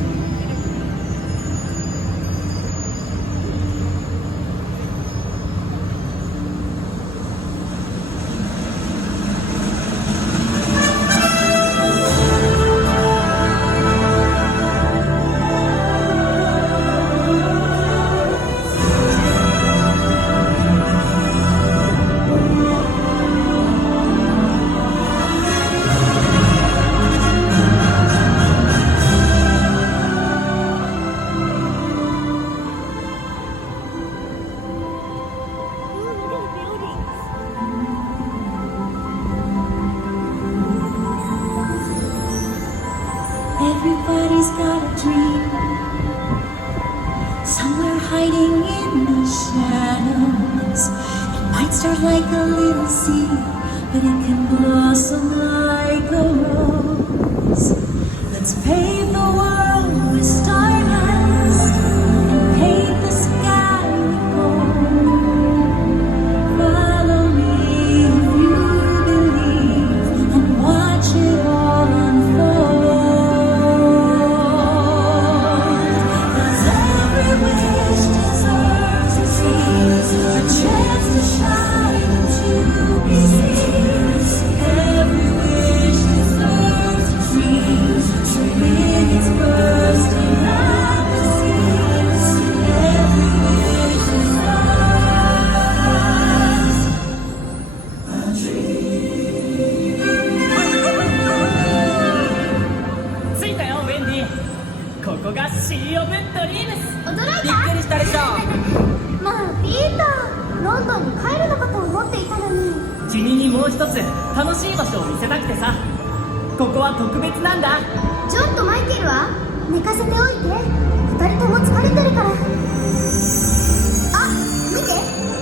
Everybody's got a dream, somewhere hiding in the shadows. It might start like a little seed, but it can blossom like a rose. Let's pave the world with stardust and paint the sky with gold. Follow me if you believe and watch it all unfold. 'Cause every wish deserves a seed, a chance to shine and to be seen. Every wish deserves a dream, so when it's bursting at the seams, every wish deserves a dream. 着いたよウェンディ。ここがシー・オブ・ドリームス。驚いびっくりしたでしょ。まあピーター、ロンドンに帰るのかと思っていたのに。君にもう一つ楽しい場所を見せたくてさ。ここは特別なんだ。ジョンとマイケルは寝かせておいて、二人とも疲れてるから。あ、見て、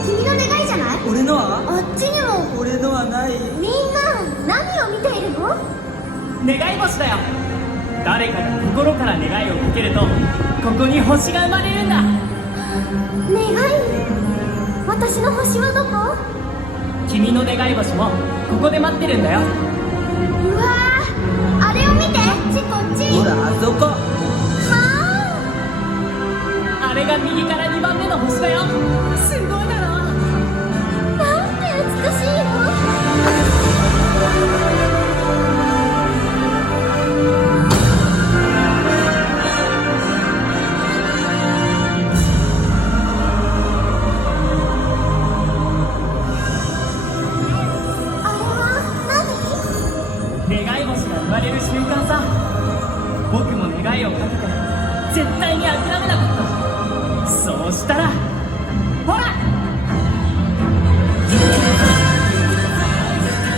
君の願いじゃない？俺のは？あっちにも。俺のはない。みんな何を見ているの？願い星だよ。誰かが心から願いをかけると、ここに星が生まれるんだ。願い？私の星はどこ？君の願い星もここで待ってるんだよ。うわー、あれを見て、こっち。ほらあそこ。はあれが右から2番目の星だよ。すごいだろ。あ、なんて美しいの。願い星が生まれる瞬間さ。僕も願いをかけて絶対に諦めなかった。そうしたらほら、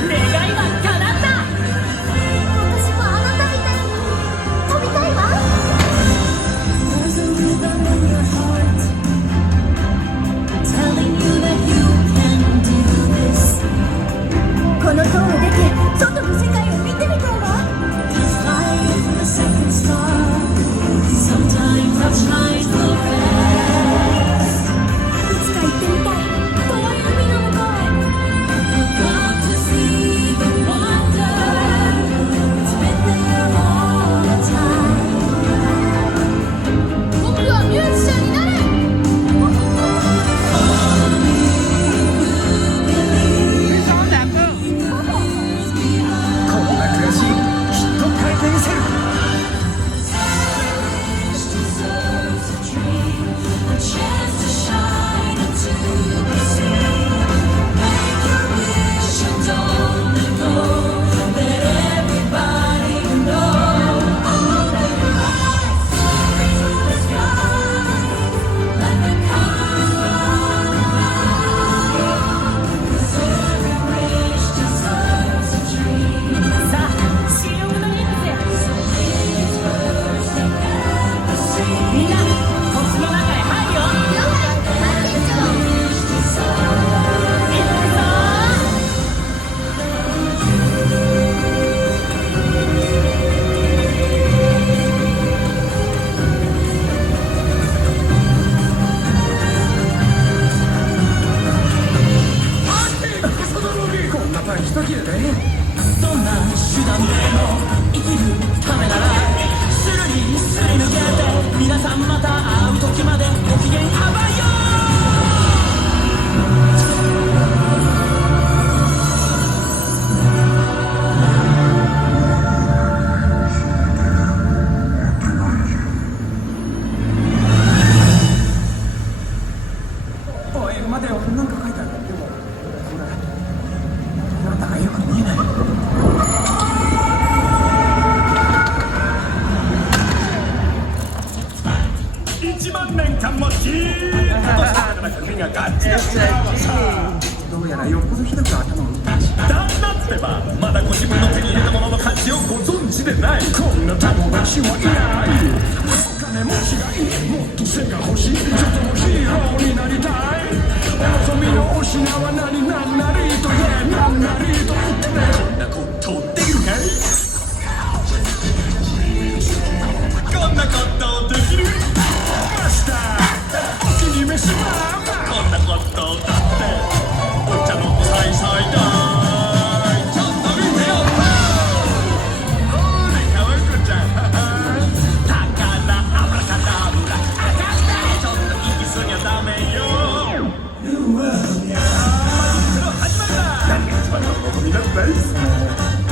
願いは叶った。私もあなたみたいに飛びたいわ。There's a rhythm in your heart telling you that you can do this. この塔を出て外の世界を見てみたいわ。 It's light from the second star. Sometimes I'll shine the best. いつか行ってみたい、遠い海の向こうへ。 Love to see the wonder. It's been there all the time. 僕はミュージシャンになる。こんな暮らしきっと変えてみせる。 Deserves a dream, a chance to shine and to be seen. Make your wish and don't let go. Let everybody know. Let your eyes reach the sky. Let the colors run wild. 'Cause every wish deserves a dream. さあシー・オブ・ドリームスへ。 So it's bursting at the seams. みんな星の中へ入るよ。了解、待ってんじゃん。行くぞこんな短期時でね。どんな手段でも生きるためならするりすり抜けて、皆さんまた会う時までご機嫌あばよ。おい待てよ、なんか書いてある。でもこれなんだかよく見えない。1万年間もじーっとしてたから君がガッチリしてる。どうやらよっぽどひどく頭を打ったらしい。旦那ってばまだご自分の手に入れたものの価値をご存知でない。こんな友達はいない。お金持ちがいい、もっと背が欲しい、ちょっともヒーローになりたい。お望みのお品は何なんなりと、なんなりと言ってね。こんなことできるかい。こんなことできるマスター、お気に召しまこんなことだってお茶の子さいさいだい。ちょっと見てよ、ほれかわいこちゃん、宝アブラカダブラ、あかんね、ちょっと行き過ぎゃダメよ。始まるな。何が一番の望みなんだい。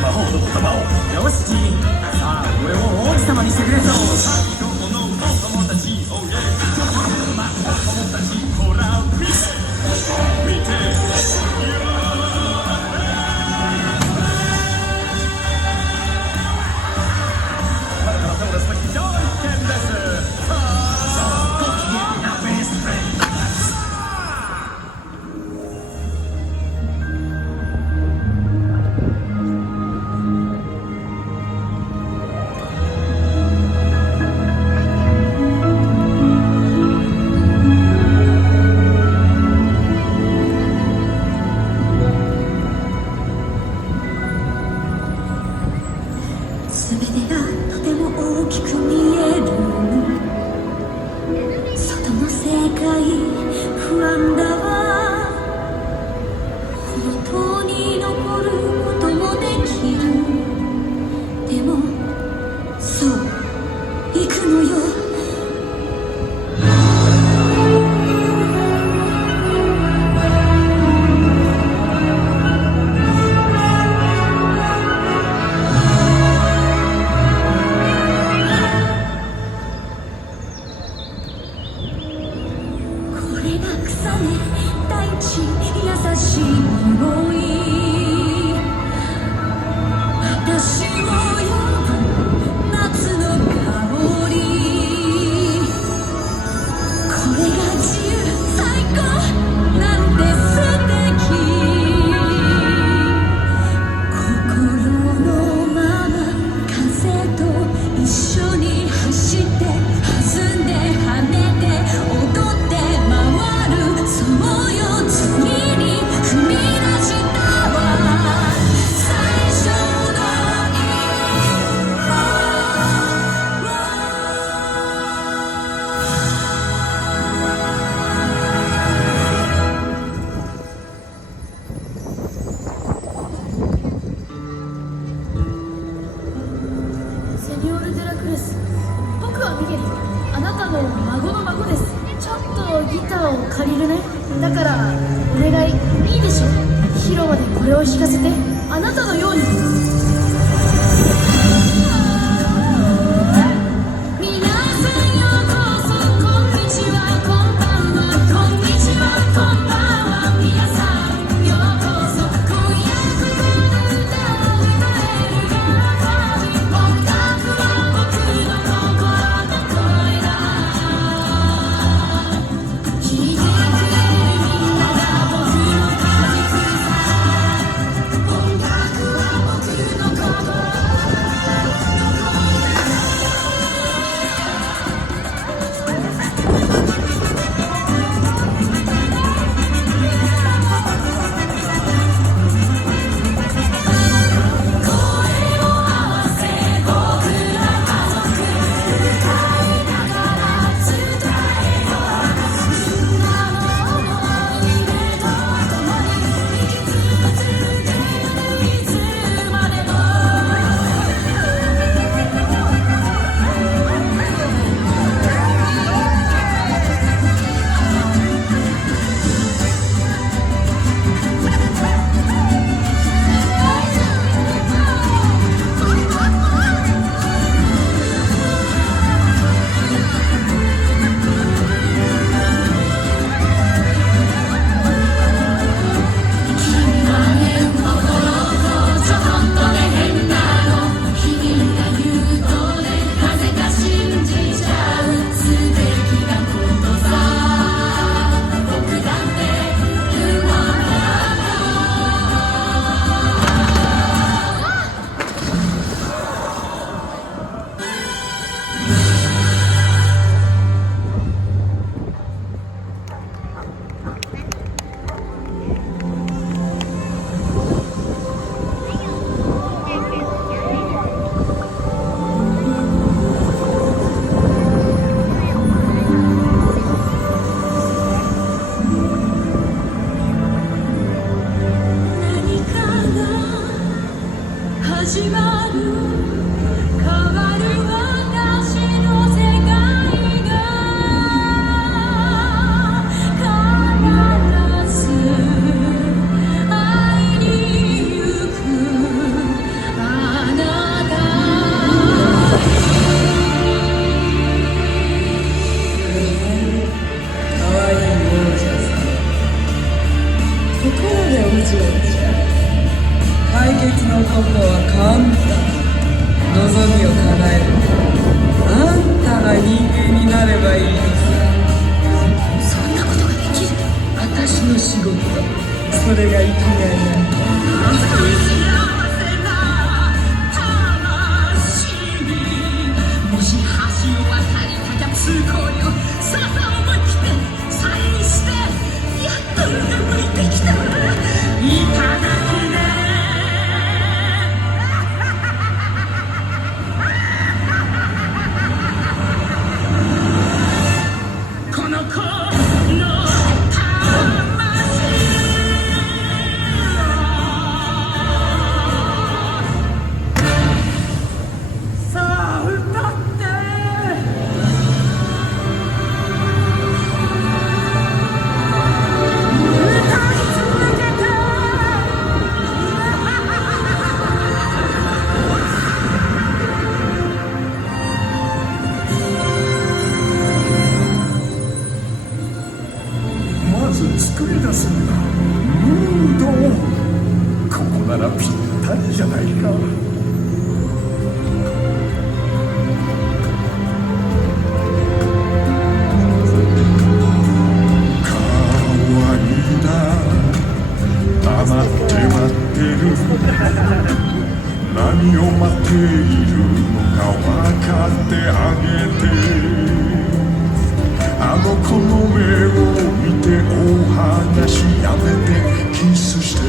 魔法の言葉を。よしジン、さあ俺を王子様にしてくれ。そうどこのお友達、おいでまあお友達、ほら見て見て。まだまだ俺は非常に危険です。さあご機嫌なベストフレンド。全てがとても大きく見える。外の世界不安だわ。この塔に残ることもできる。でもそう行くのよ。大地優しい匂い。私を呼ぶ夏の香り。これが自由最高なんて素敵。心のまま風と一緒に走って弾んで跳ねて踊って回る。そうよ次に踏み出したわ。最初の一セニョール・デラクルス、僕はミゲル、あなたの孫の孫です。ちょっとギターを借りるね。だからお願い、いいでしょ。広場でこれを弾かせて、あなたのように。皆さんようこそ、こんにちは、こんばんは、こんにちは、こんばんは。皆さんようこそ、今夜ここで歌を歌える喜び。音楽は僕の心の声だ。聞いてくれるみんなが僕の家族さ。音楽は僕のそんなことができる。私の仕事それが生きがいなんだ。もし橋を渡りたきゃ通行よ。さあ思い切ってサインして、やっと上向いてきた。いただくね。この子のさあ歌って歌い続けてまず作り出すんだムードを。ここならぴったりじゃないか。かわいいな黙って待ってる。何を待っているのか分かってあげて。あの子の目を見てお話やめてキスして。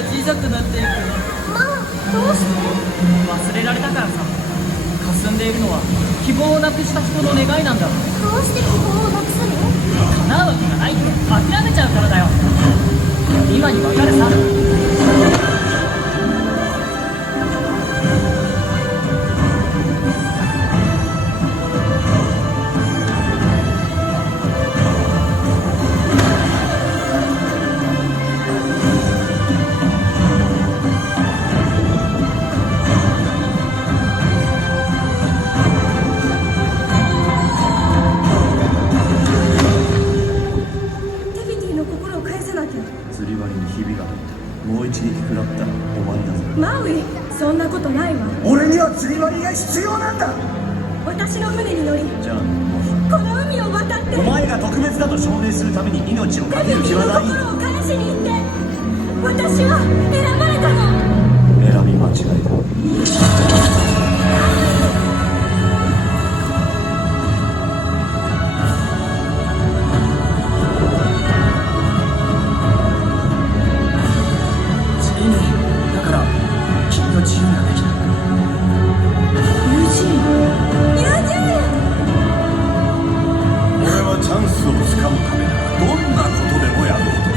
小さくなっていく。まあどうして？忘れられたからさ。霞んでいるのは希望をなくした人の願いなんだ。どうして希望をなくすの？叶うわけがないって諦めちゃうからだよ。今にわかるさ。釣り針にひびが入った。もう一撃食らマウイ、そんなことないわ。俺には釣り針が必要なんだ。私の船に乗り、じゃあこの海を渡ってお前が特別だと証明するために命を懸ける気君のはない。心を返しに行って、私は選ばれたの。選び間違いだ。次にだから君の自由ができた。ユージ俺はチャンスをつかむためならどんなことでもやろうと。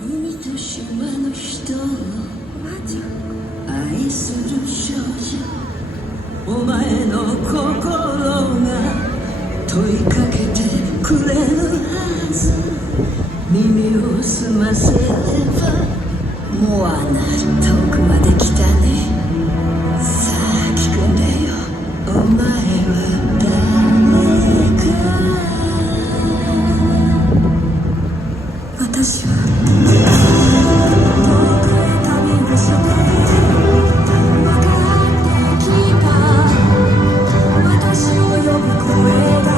海と島の人を愛する少女、お前の心が問いかけてくれるはず。耳を澄ませればモアナ遠くまで来たね。さあ聞くんだよ、お前は誰か。私は心の声が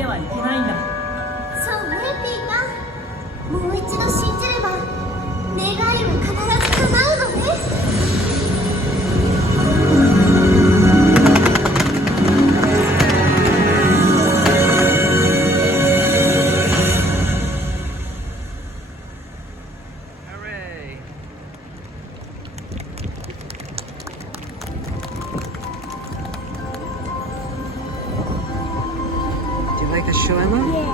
てはいけないんだ。そうね、ピーター。もう一度信じれば願いは必ず叶うのね。Hooray! Do you like the show, Emma? Yeah.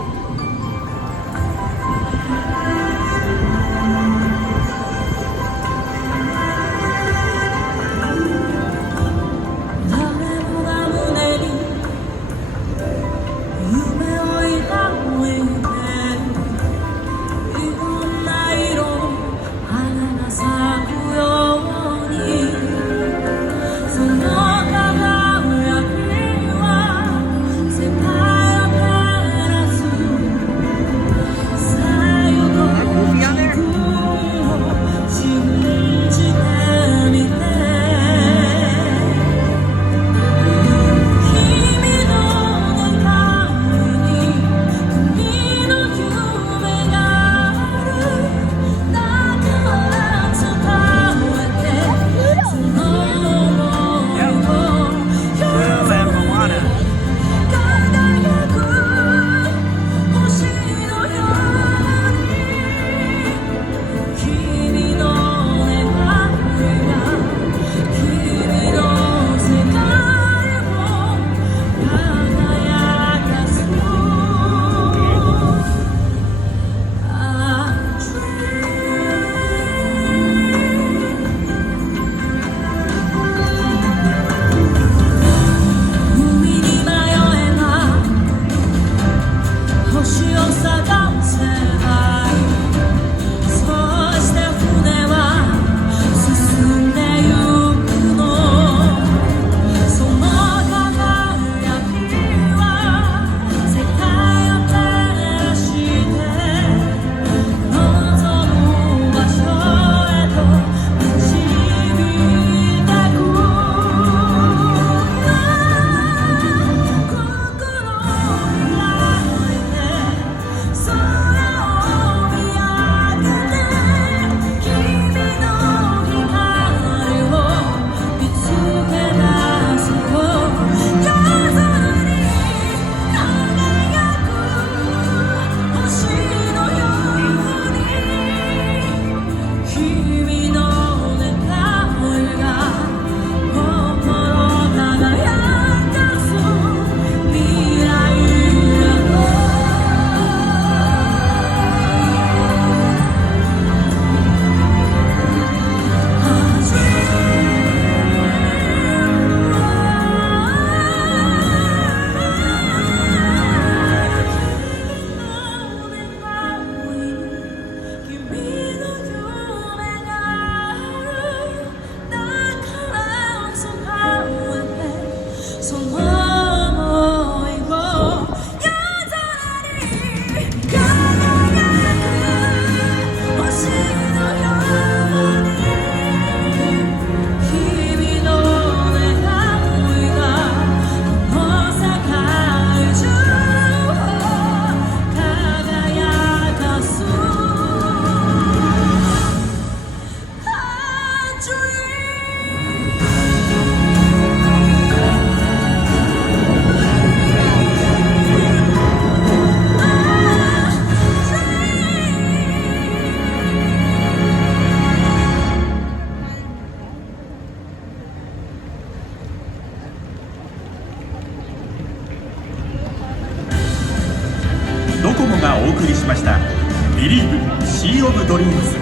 Docomo がお送りしました「Believe Sea of Dreams」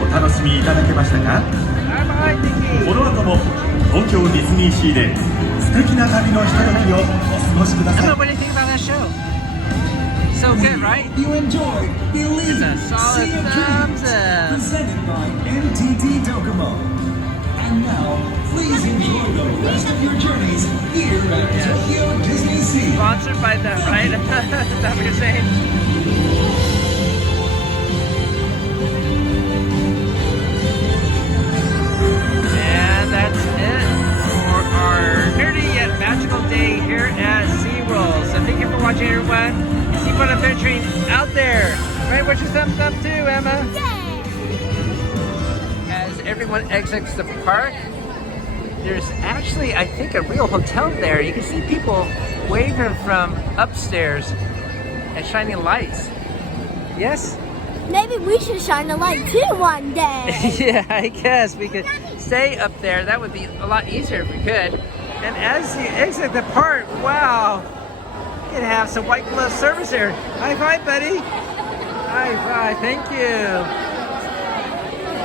お楽しみいただけましたか？この後も東京ディズニーシーで素敵な旅のひとときをお過ごしください。 Emma, what do you think about that show? So good, right? You enjoyed Believe It's a solid Sea of thumbs Dreams, up. presented by NTT Docomo. And now, please enjoy the rest of your journeys here at Tokyo DisneySea. Sponsored by them, right? Is that what you're saying? And that's it for our nerdy yet magical day here at SeaWorld. So thank you for watching. watching, everyone. Keep on adventuring out there. Right, what's your thumbs up too, Emma? As everyone exits the park, there's actually, I think, a real hotel there. You can see people waving from upstairs and shining lights. Yes? Maybe we should shine a light too one day. Yeah, I guess we could stay up there. That would be a lot easier if we could. And as you exit the park, wow, you can have some white glove service here. High five, buddy. High five, thank you.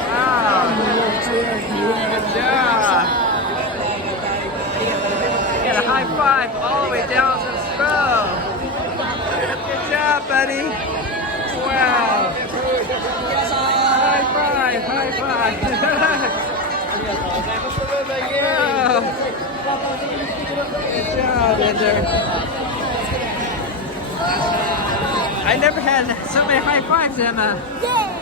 Wow. Good job. Get a high five all the way down to the row. Good job, buddy. Wow. High five, high five. Good job, Ender. I never had so many high fives, Emma. Yeah.